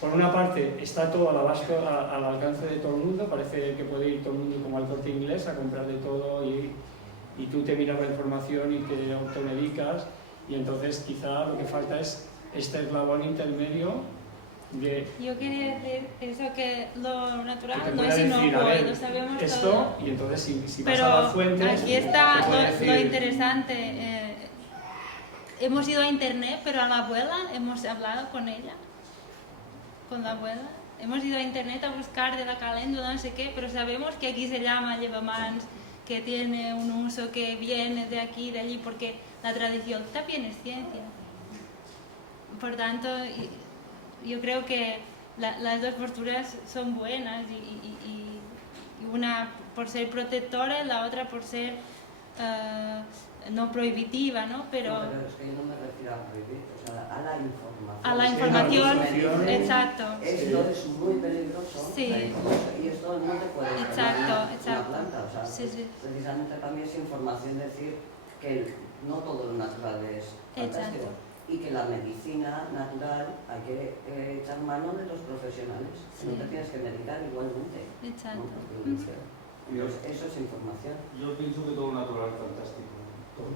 por una parte, está todo al alcance de todo el mundo, parece que puede ir todo el mundo como al Corte Inglés a comprar de todo y tú te miras la información y te automedicas, y entonces quizá lo que falta es este eslabón intermedio de... Yo quería decir eso, que lo que natural te no pueda es decir, inocuo, a ver, lo sabemos esto, todo. y entonces si vas Pero a las fuentes... aquí está te puede lo decir, interesante. Hemos ido a internet, pero a la abuela hemos hablado con ella, con la abuela. Hemos ido a internet a buscar de la caléndula, no sé qué, pero sabemos que aquí se llama llevamans, que tiene un uso que viene de aquí, de allí, porque la tradición también es ciencia. Por tanto, yo creo que las dos posturas son buenas, y una por ser protectora y la otra por ser no prohibitiva, ¿no? Pero No, pero es que yo no me refiero a prohibir, o sea, a la información. a la Sí, información, la información. exacto. Esto es muy peligroso, Sí. y esto no te puede Exacto, enfermar una exacto. planta. O sea, Sí, sí. precisamente también es información decir que no todo lo natural es fantástico. Exacto. Y que la medicina natural hay que echar mano de los profesionales. Sí. No te tienes que medicar igualmente. Exacto. ¿no? Porque eso es información. Yo pienso que todo lo natural es fantástico. Todo.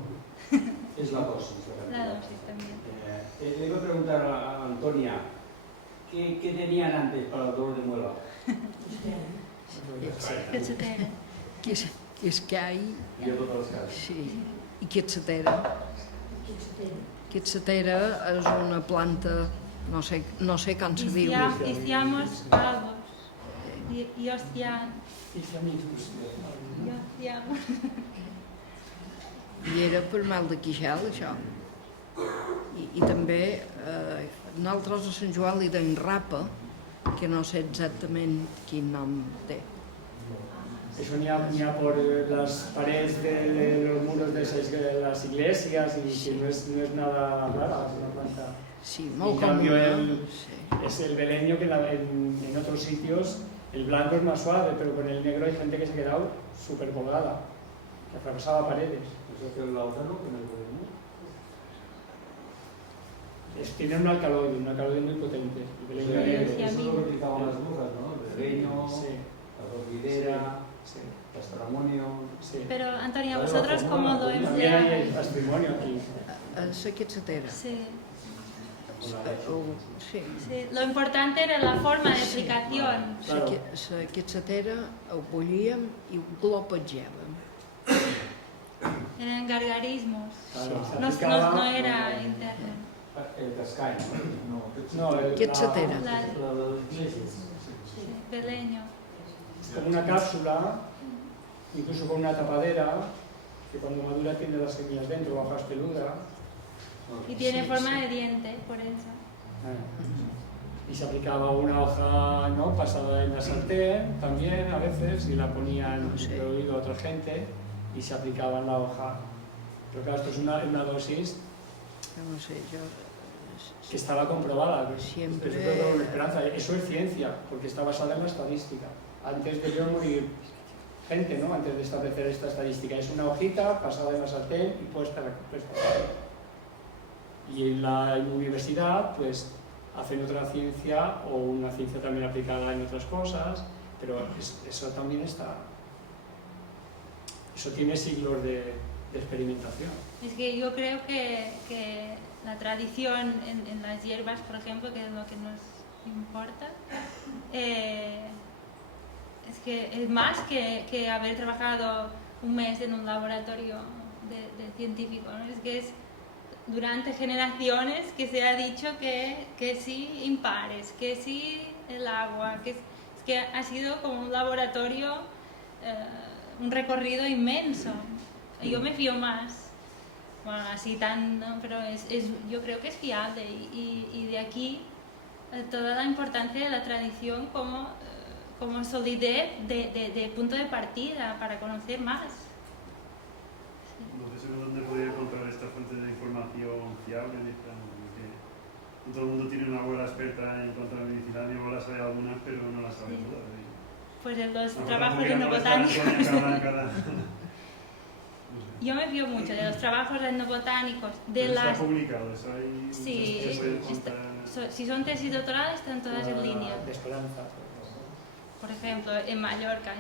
Es la dosis de La realidad. dosis también. Le iba a preguntar a Antonia, ¿qué tenían antes para el dolor de muela? Etcétera. Quiscai, I a totes les cases. sí, i quetzatera. Quetzatera és una planta, no sé com se diu. Hiciamos albos. Y hostian. Islamitus. Y hostiamos. I era per mal de quixal, això. I també nosaltres a Sant Joan li deim rapa, que no sé exactament quin nom té. Eso ni a por las paredes de los muros de las iglesias, y que no es nada rara, es una planta. Sí, molt En cambio, comuna. Sí. es el beleño que en otros sitios el blanco es más suave, pero con el negro hay gente que se ha quedado súper colgada, que atravesaba paredes. Eso que el lautaro, que no es bueno. Tiene un alcaloide muy potente. El beleño Sí, negro. sí, a Eso mí. es lo que utilizaban las brujas, ¿no? El reino, Sí, la dormidera, sí, el estramonio. sí. Pero, Antonia, ¿vosotros cómo lo También hay empleáis? patrimonio aquí. La quetzatera. Sí, Sí. sí. Lo importante era la forma de aplicación. La quetzatera ho bullíem i ho glopetjàvem. Eran gargarismos. Claro, se No aplicaba- era interno. El cascany, no? No, Quetzatera. La- La de les iglesias. Sí, beleño. es como una cápsula incluso con una tapadera, que cuando madura tiene las semillas dentro, hojas peludas. Y tiene forma de diente, por eso. Y se aplicaba una hoja, ¿no?, pasada en la sartén también a veces, y la ponían de oído a otra gente y se aplicaba en la hoja. Pero claro, esto es una dosis No sé, yo que estaba comprobada. siempre... Eso es una esperanza. Eso es ciencia, porque está basada en la estadística. Antes debió morir gente, ¿no?, antes de establecer esta estadística. Es una hojita pasada en la sartén y puesta. Y en la universidad, pues, hacen otra ciencia o una ciencia también aplicada en otras cosas, pero eso también está... Eso tiene siglos de experimentación. Es que yo creo que la tradición en las hierbas, por ejemplo, que es lo que nos importa, es que es más que haber trabajado un mes en un laboratorio de científico, ¿no? Es que es durante generaciones que se ha dicho que sí impares, que sí el agua, es que ha sido como un laboratorio, un recorrido inmenso. Yo me fío más, bueno, así tan, ¿no? Pero yo creo que es fiable y de aquí toda la importancia de la tradición como solidez de punto de partida para conocer más. No sé dónde podría encontrar esta fuente de información fiable, porque no todo el mundo tiene una abuela experta en cuanto a la medicina. Mi abuela sabe algunas, pero no las sabe todas. Pues en los trabajos etnobotánicos. Yo me fío mucho de los trabajos etnobotánicos. Está publicado, eso ahí. Sí, si son tesis doctorales están todas en línea. De esperanza. Por ejemplo, en Mallorca,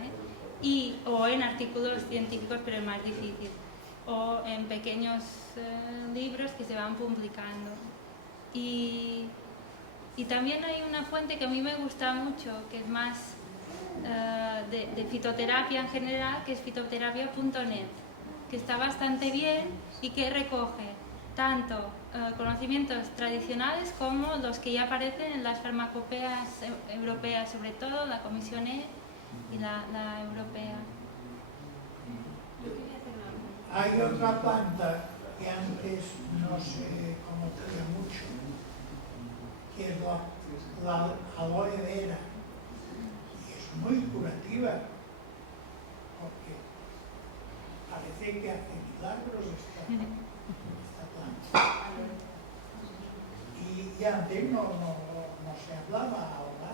o en artículos científicos, pero es más difícil. O en pequeños libros que se van publicando. Y también hay una fuente que a mí me gusta mucho, que es más de fitoterapia en general, que es fitoterapia.net, que está bastante bien y que recoge tanto conocimientos tradicionales como los que ya aparecen en las farmacopeas europeas, sobre todo la Comisión E y la europea. Hay otra planta que antes no se conocía mucho, que es la aloe vera, y es muy curativa, porque parece que hace milagros esta planta. Y antes no se hablaba, ahora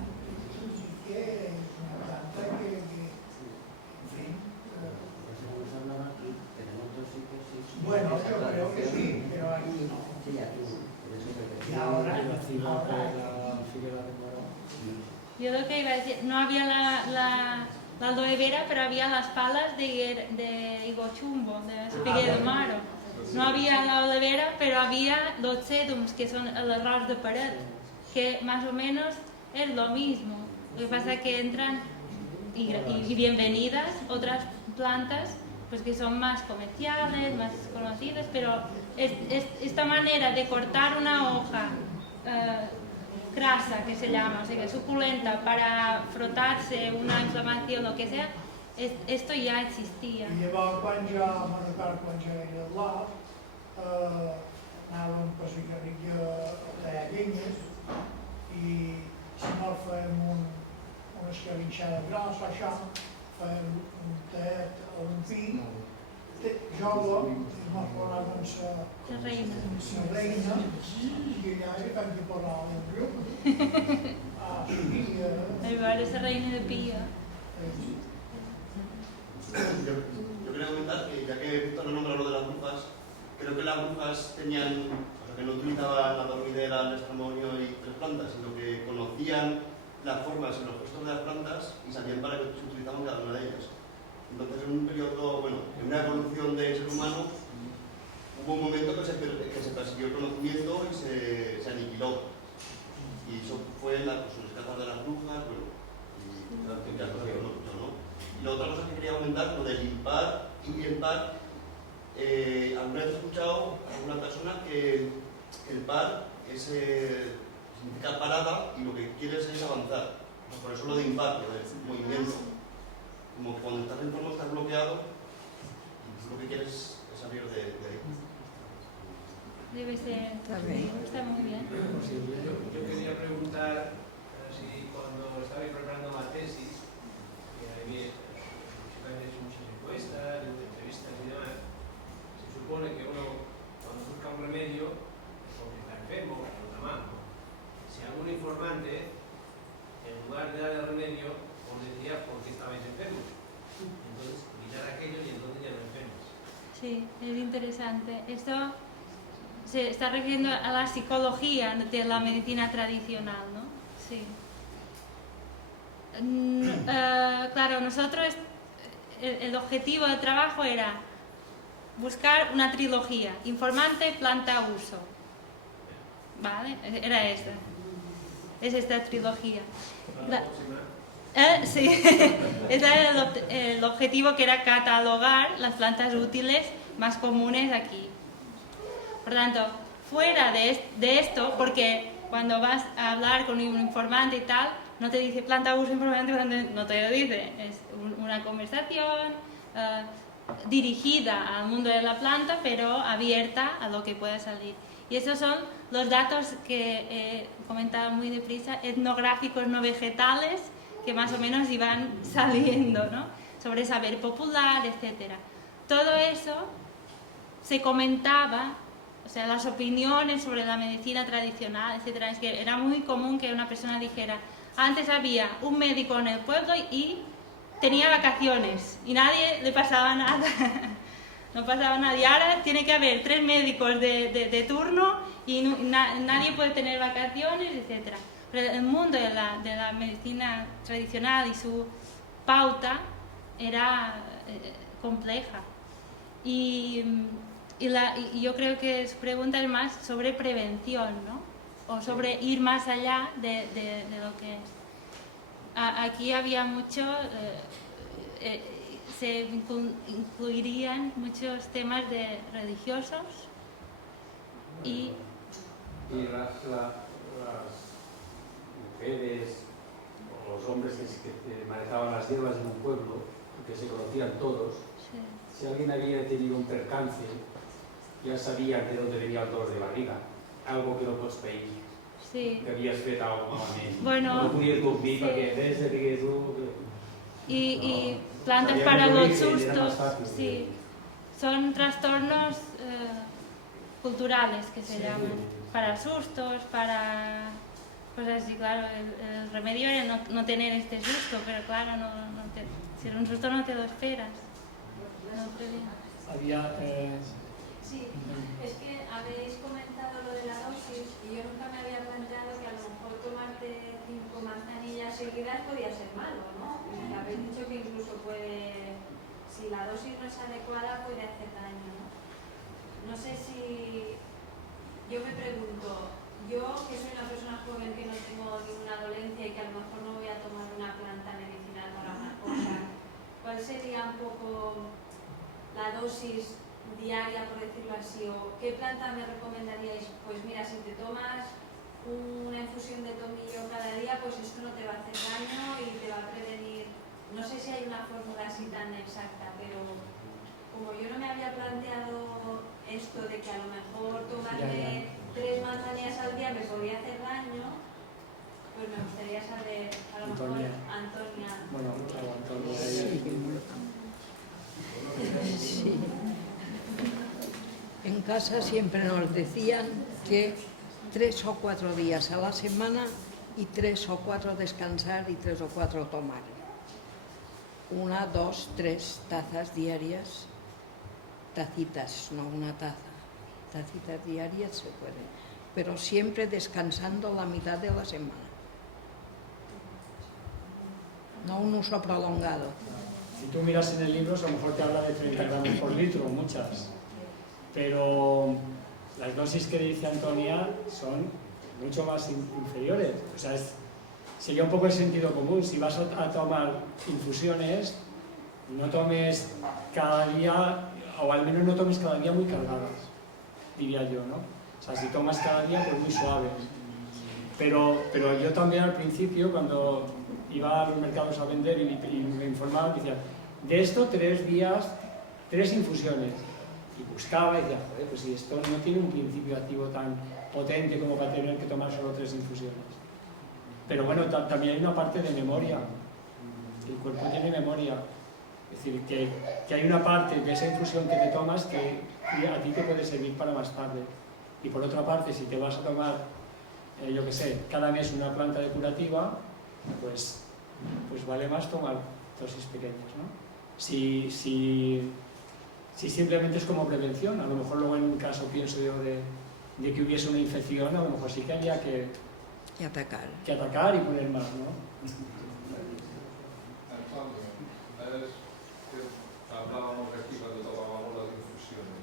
sí que es una planta que en fin, bueno, yo creo que sí, pero aquí no. Y ahora Yo lo que iba a decir, no había la aloe vera, pero había las palas de higo chumbo, de espiguero maro. No había la aloe vera, pero había los sedums, que son el arroz de pared, que más o menos es lo mismo. Lo que pasa es que entran, y bienvenidas, otras plantas pues que son más comerciales, más conocidas, pero esta manera de cortar una hoja crasa, que se llama, o sea, que suculenta, para frotarse una inflamación, lo que sea, esto ya existia. I llavors, quan jo era blau, anàvem per cigarrillo de llenyes i si no fèiem una escabinxada grossa, això, fèiem un tet o un vi, jove, i mos posàvem la reina, i allà era com que posàvem un llum. El bar esa reina de pía. Yo quería comentar que, ya que Víctor nombra lo de las brujas, creo que las brujas tenían, o sea, que no utilizaban la dormidera, el estramonio y tres plantas, sino que conocían las formas y los gestos de las plantas y sabían para qué se utilizaban cada una de ellas. Entonces, en un periodo, bueno, en una evolución del ser humano, hubo un momento que se persiguió el conocimiento y se aniquiló. Y eso fue los rescates de las brujas, bueno, y las cosas que no. Y la otra cosa que quería comentar, lo del impar y el par, alguna vez he escuchado a alguna persona que el par significa parada y lo que quieres es avanzar. Por eso lo de impar, lo del movimiento. Como que cuando estás en forma estás bloqueado Está muy bien. Yo quería preguntar si cuando estabais preparando la tesis, que había muchas encuestas, entrevistas y demás, se supone que uno, cuando busca un remedio, es porque está enfermo, porque no está mal. Si algún informante, en lugar de dar el remedio, os decía por qué estabais enfermos. Entonces, quitar aquello y entonces ya no enfermos. Sí, es interesante. Esto se está refiriendo a la psicología de la medicina tradicional, ¿no? Sí. Claro, nosotros, el objetivo del trabajo era buscar una trilogía: informante, planta, uso. ¿Vale? Era esta. Es esta trilogía. Sí, ese era el objetivo, que era catalogar las plantas útiles más comunes aquí. Por tanto, fuera de esto, porque cuando vas a hablar con un informante y tal, no te dice planta, uso, informante, no te lo dice. Es una conversación dirigida al mundo de la planta, pero abierta a lo que pueda salir. Y esos son los datos que he comentado muy deprisa, etnográficos no vegetales, que más o menos iban saliendo, ¿no? Sobre saber popular, etc. Todo eso se comentaba, o sea, las opiniones sobre la medicina tradicional, etc. Es que era muy común que una persona dijera: antes había un médico en el pueblo y tenía vacaciones y nadie le pasaba nada. No pasaba nada. Y ahora tiene que haber 3 médicos de turno y nadie puede tener vacaciones, etc. Pero el mundo de la medicina tradicional y su pauta era compleja. Y yo creo que su pregunta es más sobre prevención, ¿no? O sobre ir más allá de lo que es. Aquí había mucho, se incluirían muchos temas religiosos y las mujeres o los hombres que manejaban las hierbas en un pueblo, que se conocían todos, sí. Si alguien había tenido un percance, ya sabían de dónde venía el dolor de barriga, algo que no pots pair, sí. que havies fet alguna cosa malament. Bueno, no podies dormir sí. Perquè ves que tu... Y plantas para los sustos, sí. Son trastornos culturales que se llaman, para sustos, para cosas así. Claro, el remedio era no tener este susto, pero claro, si era un susto no te lo esperas. Sí, es que habéis comentado lo de la dosis y yo nunca me había planteado que a lo mejor tomarte 5 manzanillas seguidas podía ser malo, ¿no? Y habéis dicho que incluso puede, si la dosis no es adecuada, puede hacer daño, ¿no? No sé si, yo me pregunto, yo que soy una persona joven que no tengo ninguna dolencia y que a lo mejor no voy a tomar una planta medicinal para una cosa, ¿cuál sería un poco la dosis diaria, por decirlo así? ¿O qué planta me recomendaríais? Pues mira, si te tomas una infusión de tomillo cada día, pues esto no te va a hacer daño y te va a prevenir. No sé si hay una fórmula así tan exacta, pero como yo no me había planteado esto de que a lo mejor tomarme 3 manzanillas al día me podría hacer daño, pues me gustaría saber, a lo mejor, Antonia. Bueno, claro, Antonia. Sí. En casa siempre nos decían que 3 o 4 días a la semana y 3 o 4 descansar y 3 o 4 tomar. 1, 2, 3 tazas diarias, tacitas, no una taza. Tacitas diarias se puede, pero siempre descansando la mitad de la semana. No un uso prolongado. Si tú miras en el libro, a lo mejor te habla de 30 gramos por litro, muchas. Pero las dosis que dice Antonia son mucho más inferiores. O sea, sería un poco el sentido común. Si vas a tomar infusiones, no tomes cada día, o al menos no tomes cada día muy cargadas, diría yo, ¿no? O sea, si tomas cada día, pues muy suaves. Pero yo también al principio, cuando iba a los mercados a vender y me informaban, decía, de esto 3 días, 3 infusiones. y buscaba y decía, joder, pues si esto no tiene un principio activo tan potente como para tener que tomar solo 3 infusiones. Pero bueno, también hay una parte de memoria. El cuerpo tiene memoria. Es decir, que hay una parte de esa infusión que te tomas que a ti te puede servir para más tarde. Y por otra parte, si te vas a tomar, yo qué sé, cada mes una planta de curativa, pues vale más tomar dosis pequeñas, ¿no? Si simplemente es como prevención, a lo mejor luego en un caso, pienso yo, de que hubiese una infección, a lo mejor sí que había que atacar y poner más, ¿no? Hablábamos aquí cuando tomábamos las infusiones.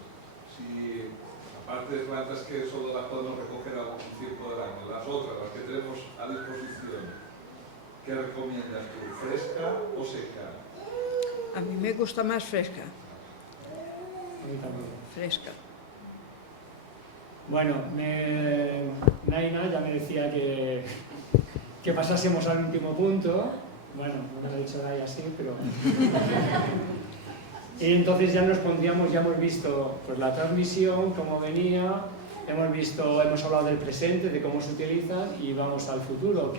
Si, aparte de plantas que solo las podemos recoger a un tiempo del año, las otras, las que tenemos a disposición, ¿qué recomiendas tú? ¿Fresca o seca? A mí me gusta más fresca. A mí también. Fresca. Bueno, Naina ya me decía que pasásemos al último punto. Bueno, no me lo ha dicho Naina así, pero... Y entonces ya nos pondríamos, ya hemos visto pues, la transmisión, cómo venía, hemos hablado del presente, de cómo se utilizan y vamos al futuro,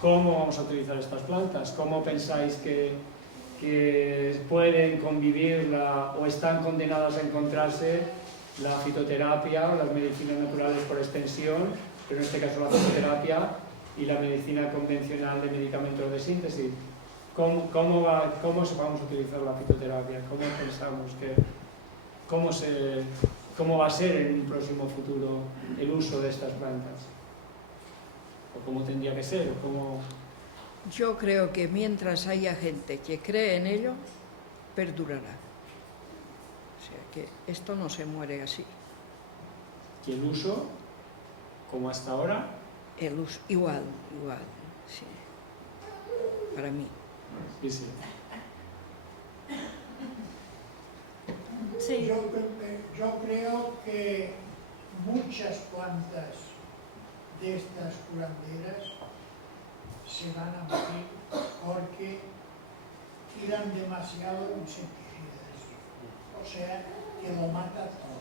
cómo vamos a utilizar estas plantas, cómo pensáis que pueden convivir o están condenadas a encontrarse la fitoterapia o las medicinas naturales por extensión, pero en este caso la fitoterapia y la medicina convencional de medicamentos de síntesis. ¿Cómo vamos a utilizar la fitoterapia? ¿Cómo pensamos cómo va a ser en un próximo futuro el uso de estas plantas? ¿O cómo tendría que ser? Yo creo que mientras haya gente que cree en ello, perdurará. O sea que esto no se muere así. ¿Y el uso? ¿Como hasta ahora? El uso, igual, sí. Para mí. Sí, sí. Sí. Yo creo que muchas plantas de estas curanderas se van a morir porque tiran demasiado insecticidas. O sea, que lo mata todo.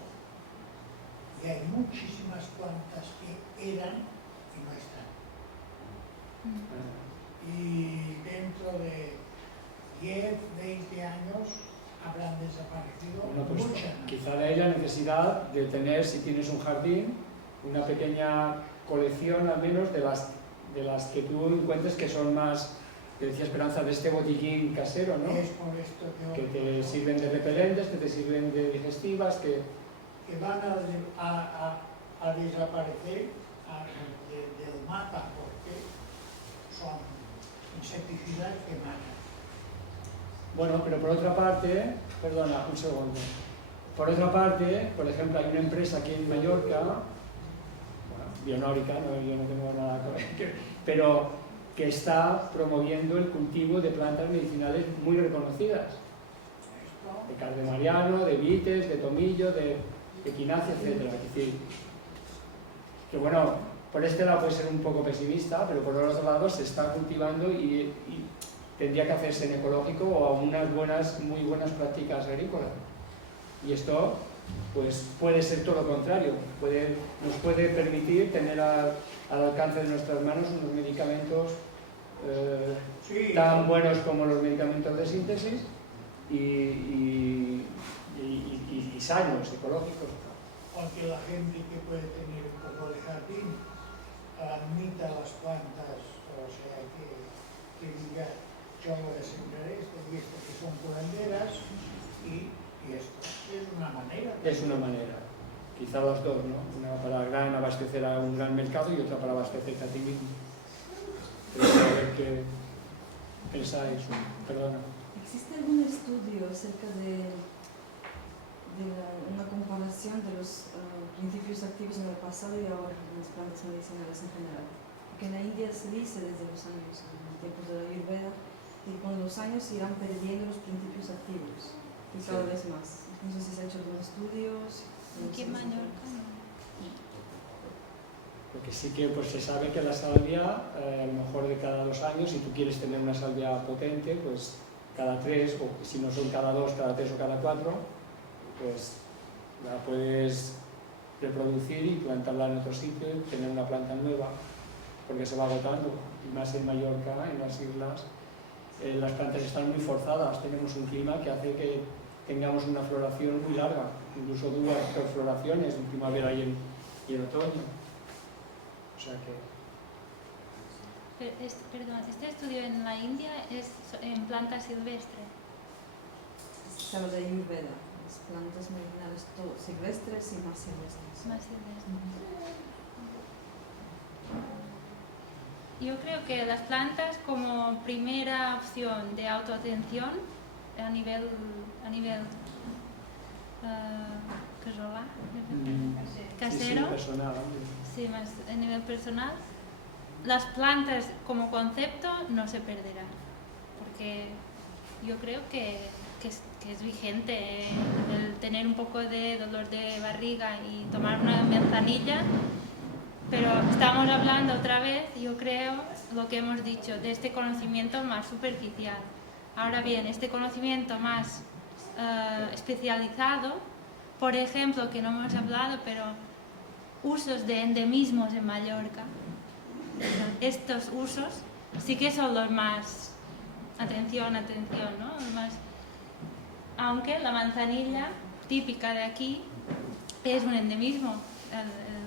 Y hay muchísimas plantas que eran y no están. Y dentro de 10, 20 años habrán desaparecido Pues, muchas. quizá de ahí la necesidad de tener, si tienes un jardín, una pequeña colección al menos de las que tú encuentres que son más, te decía Esperanza, de este botiquín casero, ¿no? Es por esto que te sirven de repelentes, que te sirven de digestivas, que van a desaparecer del mapa porque son insecticidas que matan. Bueno, pero por otra parte, perdona, un segundo. Por otra parte, por ejemplo, hay una empresa aquí en Mallorca, Bionórica, yo no tengo nada que ver, pero que está promoviendo el cultivo de plantas medicinales muy reconocidas. De cardemariano, de vites, de tomillo, de equinacia, etc. Es decir, que bueno, por este lado puede ser un poco pesimista, pero por el otro lado se está cultivando y tendría que hacerse en ecológico o a unas muy buenas prácticas agrícolas. Y esto pues puede ser todo lo contrario, nos puede permitir tener al alcance de nuestras manos unos medicamentos tan buenos como los medicamentos de síntesis y sanos, ecológicos. Porque la gente que puede tener un poco de jardín admita las plantas, o sea que diga yo voy a sembrar esto y esto que son curanderas y esto es una manera. Es una manera, quizá las dos, ¿no? Una para abastecer a un gran mercado y otra para abastecerte a ti mismo. Pero a ver qué pensáis, perdona. ¿Existe algún estudio acerca de una comparación de los principios activos en el pasado y ahora en las plantas medicinales en general? Porque en la India se dice desde los años, en los tiempos de la Ayurveda, que con los años se irán perdiendo los principios activos y cada vez más. No sé si se ha hecho algún estudio. Aquí en Mallorca no. Porque sí que pues, se sabe que la salvia, a lo mejor de cada 2 años, si tú quieres tener una salvia potente, pues cada 3, o si no son cada 2, cada 3 o cada 4, pues La puedes reproducir y plantarla en otro sitio, tener una planta nueva, porque se va agotando. Y más en Mallorca, en las islas, las plantas están muy forzadas. Tenemos un clima que hace que tengamos una floración muy larga, incluso 2 floraciones en primavera y en otoño. O sea que... Perdón, este estudio en la India es en planta silvestre. Se habla de Ayurveda, las plantas medicinales silvestres y más silvestres. Más silvestres. Yo creo que las plantas como primera opción de autoatención a nivel casero, personal, sí, más a nivel personal, las plantas como concepto no se perderán, porque yo creo que es vigente el tener un poco de dolor de barriga y tomar una manzanilla, pero estamos hablando otra vez, yo creo, lo que hemos dicho, de este conocimiento más superficial. Ahora bien, este conocimiento más especializado, por ejemplo, que no hemos hablado, pero usos de endemismos en Mallorca, estos usos sí que son los más, atención, ¿no? Los más, aunque la manzanilla típica de aquí es un endemismo,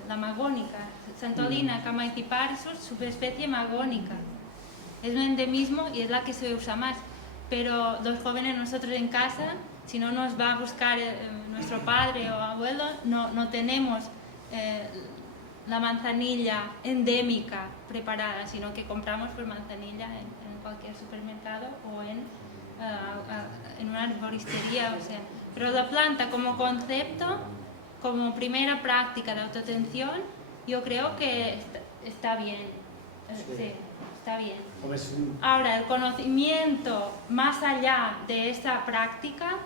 la magónica, Santolina Camaitiparsus, subespecie magónica. Es un endemismo y es la que se usa más. Pero los jóvenes, nosotros en casa, si no nos va a buscar nuestro padre o abuelo, no tenemos la manzanilla endémica preparada, sino que compramos pues manzanilla en cualquier supermercado o en una arboristería, o sea. Pero la planta como concepto, como primera práctica de autoatención, yo creo que está bien. Sí, está bien. Ahora, el conocimiento más allá de esa práctica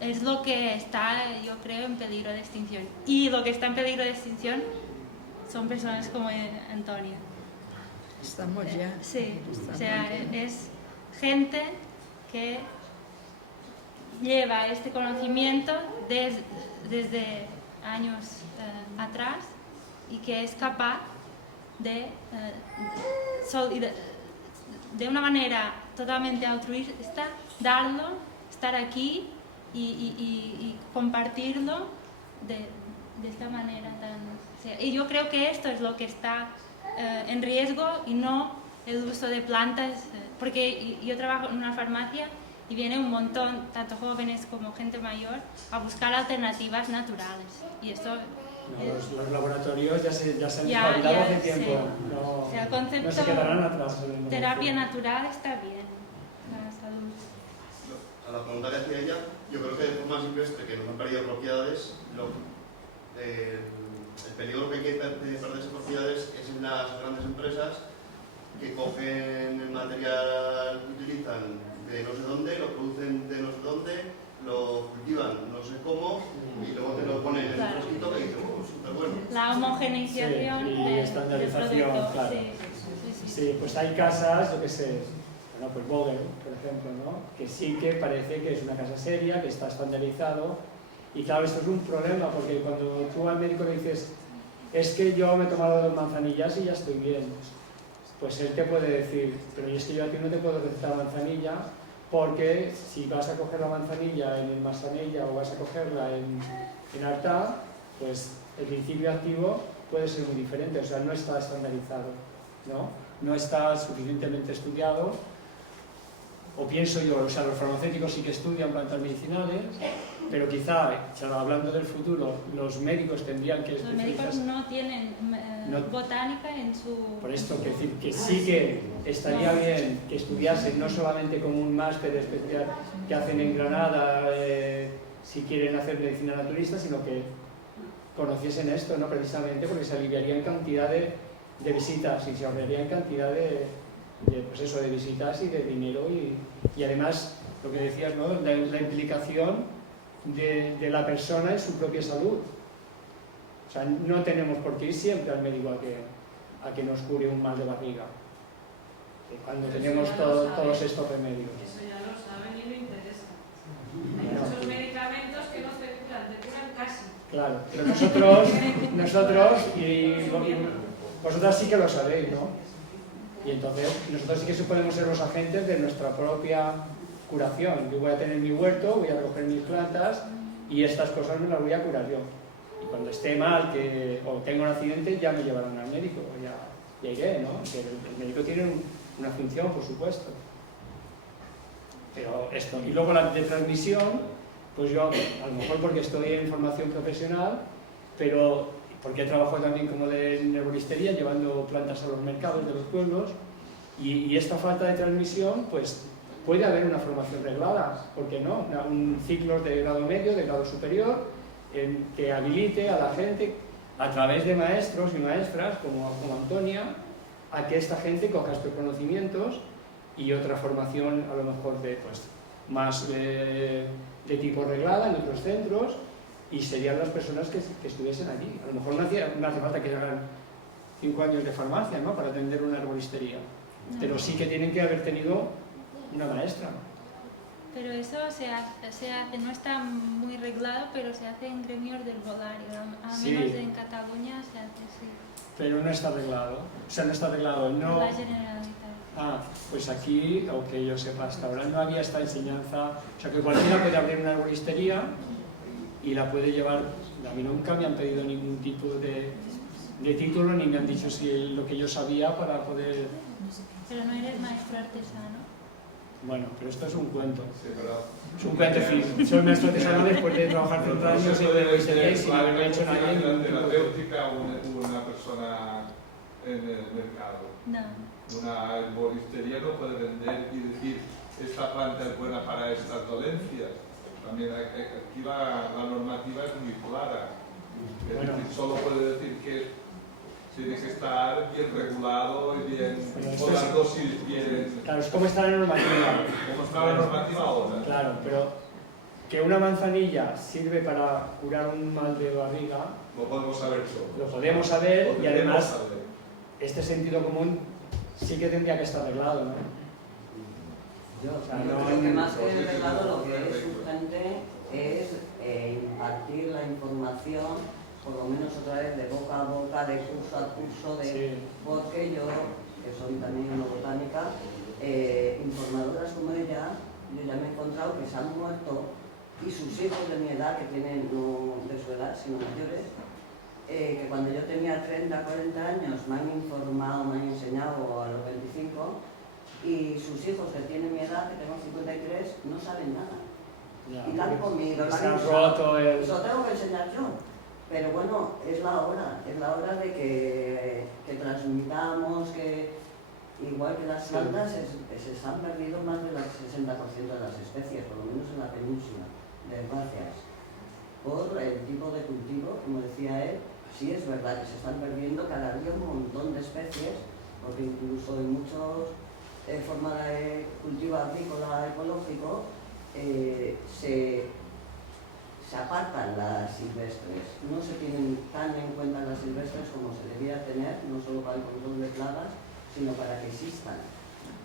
es lo que está, yo creo, en peligro de extinción. Y lo que está en peligro de extinción son personas como Antonia. Estamos ya. Sí, o sea, es gente que lleva este conocimiento desde años atrás y que es capaz de una manera totalmente altruista darlo, estar aquí y compartirlo de esta manera y yo creo que esto es lo que está en riesgo y no el uso de plantas, porque yo trabajo en una farmacia y viene un montón, tanto jóvenes como gente mayor, a buscar alternativas naturales y esto los laboratorios ya se han espabilado hace tiempo. Sí. No, o sea, el concepto no se quedarán atrás. Terapia natural está bien. La salud. A la pregunta que hacía ella, yo creo que de forma silvestre, que nos han perdido propiedades, el peligro que hay que perderse propiedades es en las grandes empresas que cogen el material que utilizan de no sé dónde, lo producen de no sé dónde, lo cultivan no sé cómo y luego te lo ponen en un frasquito que dice, súper bueno. La homogeneización y estandarización, producto. claro. Sí, pues hay casas, yo qué sé, bueno, pues Vogel, por ejemplo, ¿no? Que sí que parece que es una casa seria, que está estandarizado. Y claro, esto es un problema, porque cuando tú al médico le dices, es que yo me he tomado 2 manzanillas y ya estoy bien, pues él te puede decir, pero es que yo a ti no te puedo recetar manzanilla, porque si vas a coger la manzanilla en el manzanilla o vas a cogerla en Artà, pues el principio activo puede ser muy diferente, o sea, no está estandarizado, no está suficientemente estudiado, o pienso yo, o sea, los farmacéuticos sí que estudian plantas medicinales, pero quizá, hablando del futuro, los médicos tendrían que especializarse. Los médicos no tienen botánica en su... Por esto, que decir que sí que estaría bien que estudiasen no solamente como un máster especial que hacen en Granada, si quieren hacer medicina naturista, sino que conociesen esto, ¿no? Precisamente porque se aliviarían cantidad de visitas y se ahorrarían cantidad de visitas y de dinero y además, lo que decías, ¿no? La implicación de la persona en su propia salud. O sea, no tenemos por qué ir siempre al médico a que nos cure un mal de barriga. Cuando tenemos todos estos remedios. Eso ya lo saben y no interesa. Hay muchos medicamentos que no te curan, te curan casi. Claro, pero nosotros y vosotras sí que lo sabéis, ¿no? Y entonces nosotros sí que podemos ser los agentes de nuestra propia curación. Yo voy a tener mi huerto, voy a recoger mis plantas y estas cosas me las voy a curar yo. Y cuando esté mal o tenga un accidente ya me llevarán al médico, ya iré, ¿no? Que el médico tiene una función, por supuesto. Pero esto, y luego la de transmisión, pues yo, a lo mejor porque estoy en formación profesional, pero porque he trabajado también como de herboristería, llevando plantas a los mercados de los pueblos, y esta falta de transmisión, pues puede haber una formación reglada, ¿por qué no? Un ciclo de grado medio, de grado superior, que habilite a la gente, a través de maestros y maestras como Antonia, a que esta gente coja estos conocimientos y otra formación a lo mejor más de tipo reglada en otros centros, y serían las personas que estuviesen allí. A lo mejor no hace falta que hagan 5 años de farmacia, ¿no?, para atender una herboristería, pero sí que tienen que haber tenido una maestra. Pero eso se hace, no está muy reglado, pero se hace en gremios del Bolario, al menos en Cataluña se hace así. Pero no está arreglado, o sea, no está arreglado, no... La Generalitat. Pues aquí, o que yo sepa, hasta ahora no había esta enseñanza, o sea, que cualquiera puede abrir una herboristería y la puede llevar. A mí nunca me han pedido ningún tipo de título, ni me han dicho si lo que yo sabía para poder... Pero no eres maestro artesano. Bueno, pero esto es un cuento. Sí, pero... Es un cuento, en fin. Soy maestro artesano después de trabajar 30 años en herboristería y sin haberme hecho nadie ningún tipo de... terapéutica una persona en el mercado. No. Una herboristería no puede vender y decir esta planta es buena para estas dolencias. También aquí la normativa es muy clara. Es decir, solo puede decir que tiene que estar bien regulado y bien, con las dosis bien... Claro, es como está la normativa. Como está la normativa ahora. Claro, pero que una manzanilla sirve para curar un mal de barriga... Lo podemos saber todo. Lo podemos saber y además este sentido común sí que tendría que estar arreglado, ¿no? Yo creo que más que arreglado lo que es urgente es impartir la información, por lo menos otra vez de boca a boca, de curso a curso, porque yo, que soy también una botánica, informadoras como ella, yo ya me he encontrado que se han muerto y sus hijos de mi edad, que tienen no de su edad, sino mayores, que cuando yo tenía 30, 40 años me han informado, me han enseñado a los 25, y sus hijos que tienen mi edad, que tengo 53, no saben nada. Y la han comido, la han usado. Eso lo tengo que enseñar yo. Pero bueno, es la hora de que transmitamos, que igual que las plantas se han perdido más del 60% de las especies, por lo menos en la península de herbáceas, por el tipo de cultivo, como decía él. Sí es verdad que se están perdiendo cada día un montón de especies, porque incluso en muchas formas de cultivo agrícola ecológico se apartan las silvestres. No se tienen tan en cuenta las silvestres como se debía tener, no solo para el control de plagas, sino para que existan,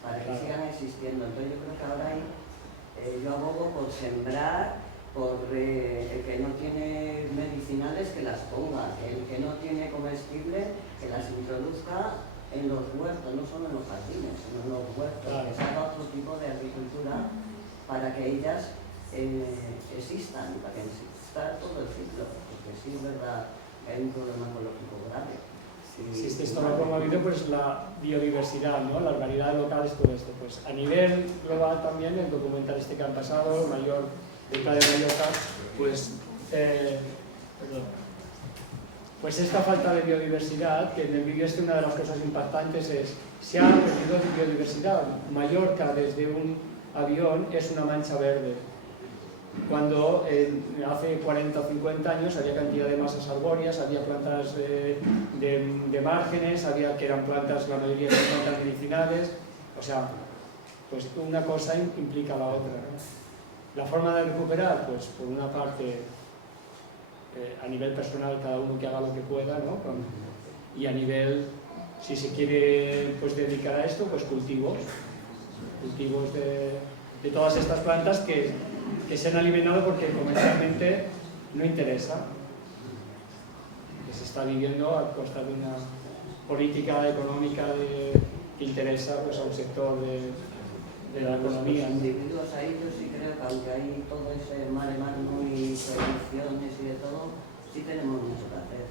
para que sigan existiendo. Entonces yo creo que ahora yo abogo por sembrar, por el que no tiene medicinales que las ponga, el que no tiene comestible que las introduzca en los huertos, no solo en los jardines, sino en los huertos, que se haga otro tipo de agricultura para que ellas existan, para que exista todo el ciclo, porque sí es verdad que hay un problema ecológico grave. Si esto lo ha promovido, pues la biodiversidad, ¿no? Las variedades locales, todo esto. Pues a nivel global también, el documental que han pasado, el Pla de Mallorca, pues esta falta de biodiversidad, que en el vídeo una de las cosas impactantes es, se ha perdido biodiversidad. Mallorca desde un avión es una mancha verde, cuando hace 40 o 50 años había cantidad de masas arbóreas, había plantas de márgenes, había que eran plantas, la mayoría eran plantas medicinales, o sea, pues una cosa implica la otra, ¿no? La forma de recuperar, pues por una parte, a nivel personal, cada uno que haga lo que pueda, ¿no? Y a nivel, si se quiere pues dedicar a esto, pues cultivos de todas estas plantas que se han eliminado porque comercialmente no interesa. se está viviendo a costa de una política económica que interesa pues, a un sector de la economía. Los individuos ahí yo sí creo que aunque hay todo ese mare magnum y prohibiciones y de todo, sí tenemos mucho que hacer.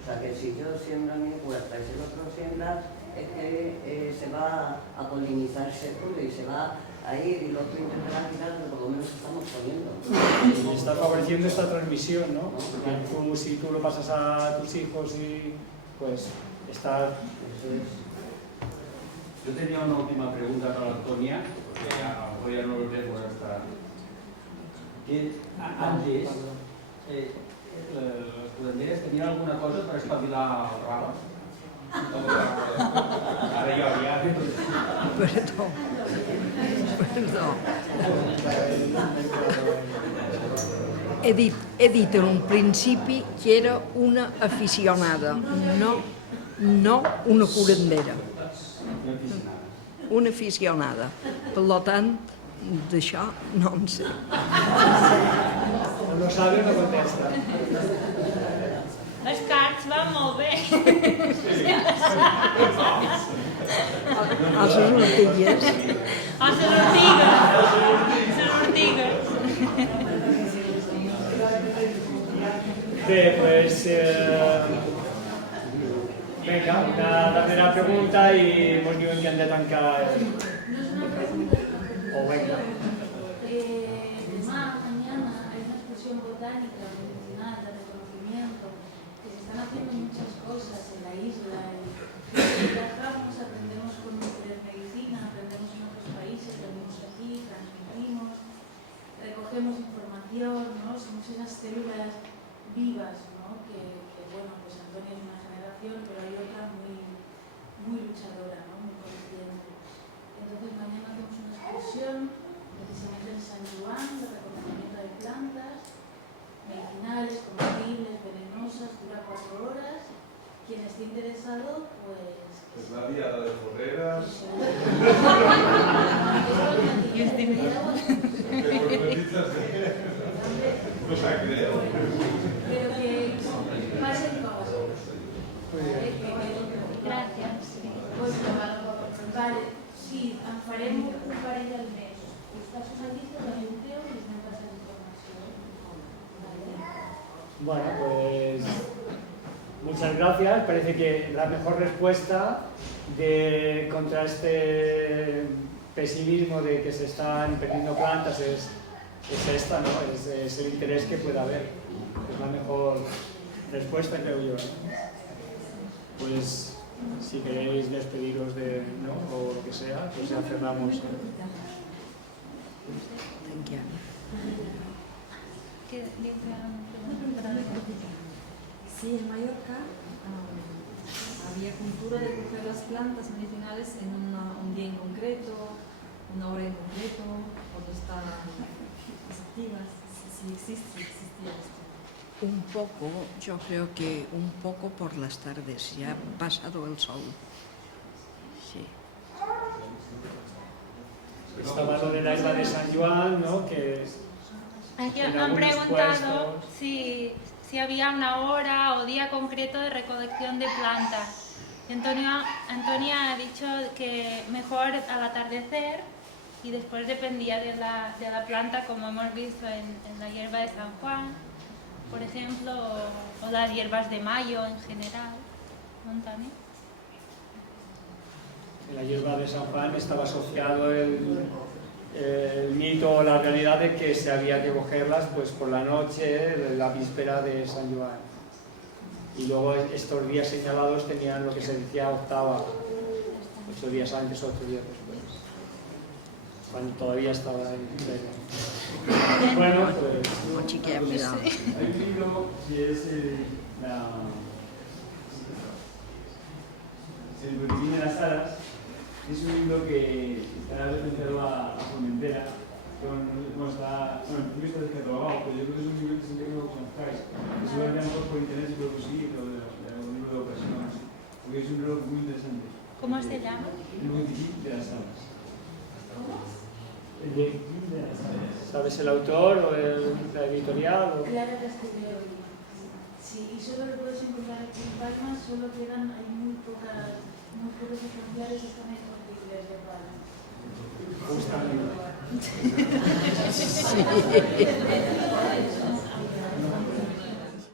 O sea que si yo siembro en mi huerta y si el otro siembra, es que se va a polinizar ese fruto y se va a ir y el otro intentará quitar, pero por lo menos estamos poniendo. Y está favoreciendo esta transmisión, ¿no? Porque si tú lo pasas a tus hijos y pues está... Yo tenía una última pregunta para Antonia, porque a lo mejor ya no lo vemos hasta... Antes, las curanderes tenían alguna cosa para espabilar el rabo. Ara ja... Perdó. He dit en un principi que era una aficionada, no una curandera. Una aficionada. Per tant, d'això no en sé. No sabe, no contesta. Els cards van molt bé. A les ortigues. A les ortigues. Les ortigues. Bé, pues... venga, una darrera pregunta y hemos dicho que han de tancar... O venga. Mañana hay una exposición botánica, medicinal, de reconocimiento, que se están haciendo muchas cosas en la isla. Viajamos, aprendemos con medicina, aprendemos en otros países, venimos aquí, transmitimos, recogemos información, ¿no? Somos esas células vivas, ¿no? Que bueno, pues Antonia es una generación, pero hay otra muy luchadora, ¿no? Muy consciente. Entonces mañana hacemos una exposición precisamente en San Juan de reconocimiento de plantas medicinales, comestibles, venenosas, dura 4 horas. Quien esté interesado, pues... Es la diada de Forreras. No sé, creo. Pero que pasen cosas. Gràcies. Vale, sí, en farem un parell al mes. Us passo una llista, l'ajunteu i us anem passant informació. Bueno, pues muchas gracias. Parece que la mejor respuesta contra este pesimismo de que se están perdiendo plantas es esta, ¿no? Es el interés que pueda haber. Es la mejor respuesta, creo yo, ¿no? Pues si queréis despediros ¿no? o lo que sea, pues ya cerramos. Sí, en Mallorca había cultura de coger las plantas medicinales en un día en concreto, una hora en concreto, cuando están activas, si existía esto. Un poco, yo creo que un poco por las tardes, ya ha pasado el sol. Sí. Estaba lo de la isla de San Juan, ¿no? Que Aquí han preguntado si había una hora o día concreto de recolección de plantas. Antonia ha dicho que mejor al atardecer y después dependía de la planta, como hemos visto en la hierba de San Juan, por ejemplo, o las hierbas de mayo en general. ¿No, Antonio? En la hierba de San Juan estaba asociado el mito o la realidad de que se había que cogerlas pues por la noche, la víspera de San Juan. Y luego estos días señalados tenían lo que se decía octava, 8 días antes, 8 días después, cuando todavía estaba en pleno. Bueno, pues... Hay un libro que es el boletín de las aras. Es un libro que está referenciado a Formentera. Yo estoy catalogado, pero yo creo que es un libro que siempre que lo conozcáis. Que seguramente a lo mejor por internet se puede conseguir, o un libro de ocasión, porque es un libro muy interesante. ¿Cómo se llama? El boletín de las aras. El boletín de las aras. ¿Sabes el autor o la editorial? Clara Castillo. Sí, y solo lo puedes encontrar aquí en Palma, solo quedan, hay muy pocos ejemplares, están en Cortiles de Palma. Justamente.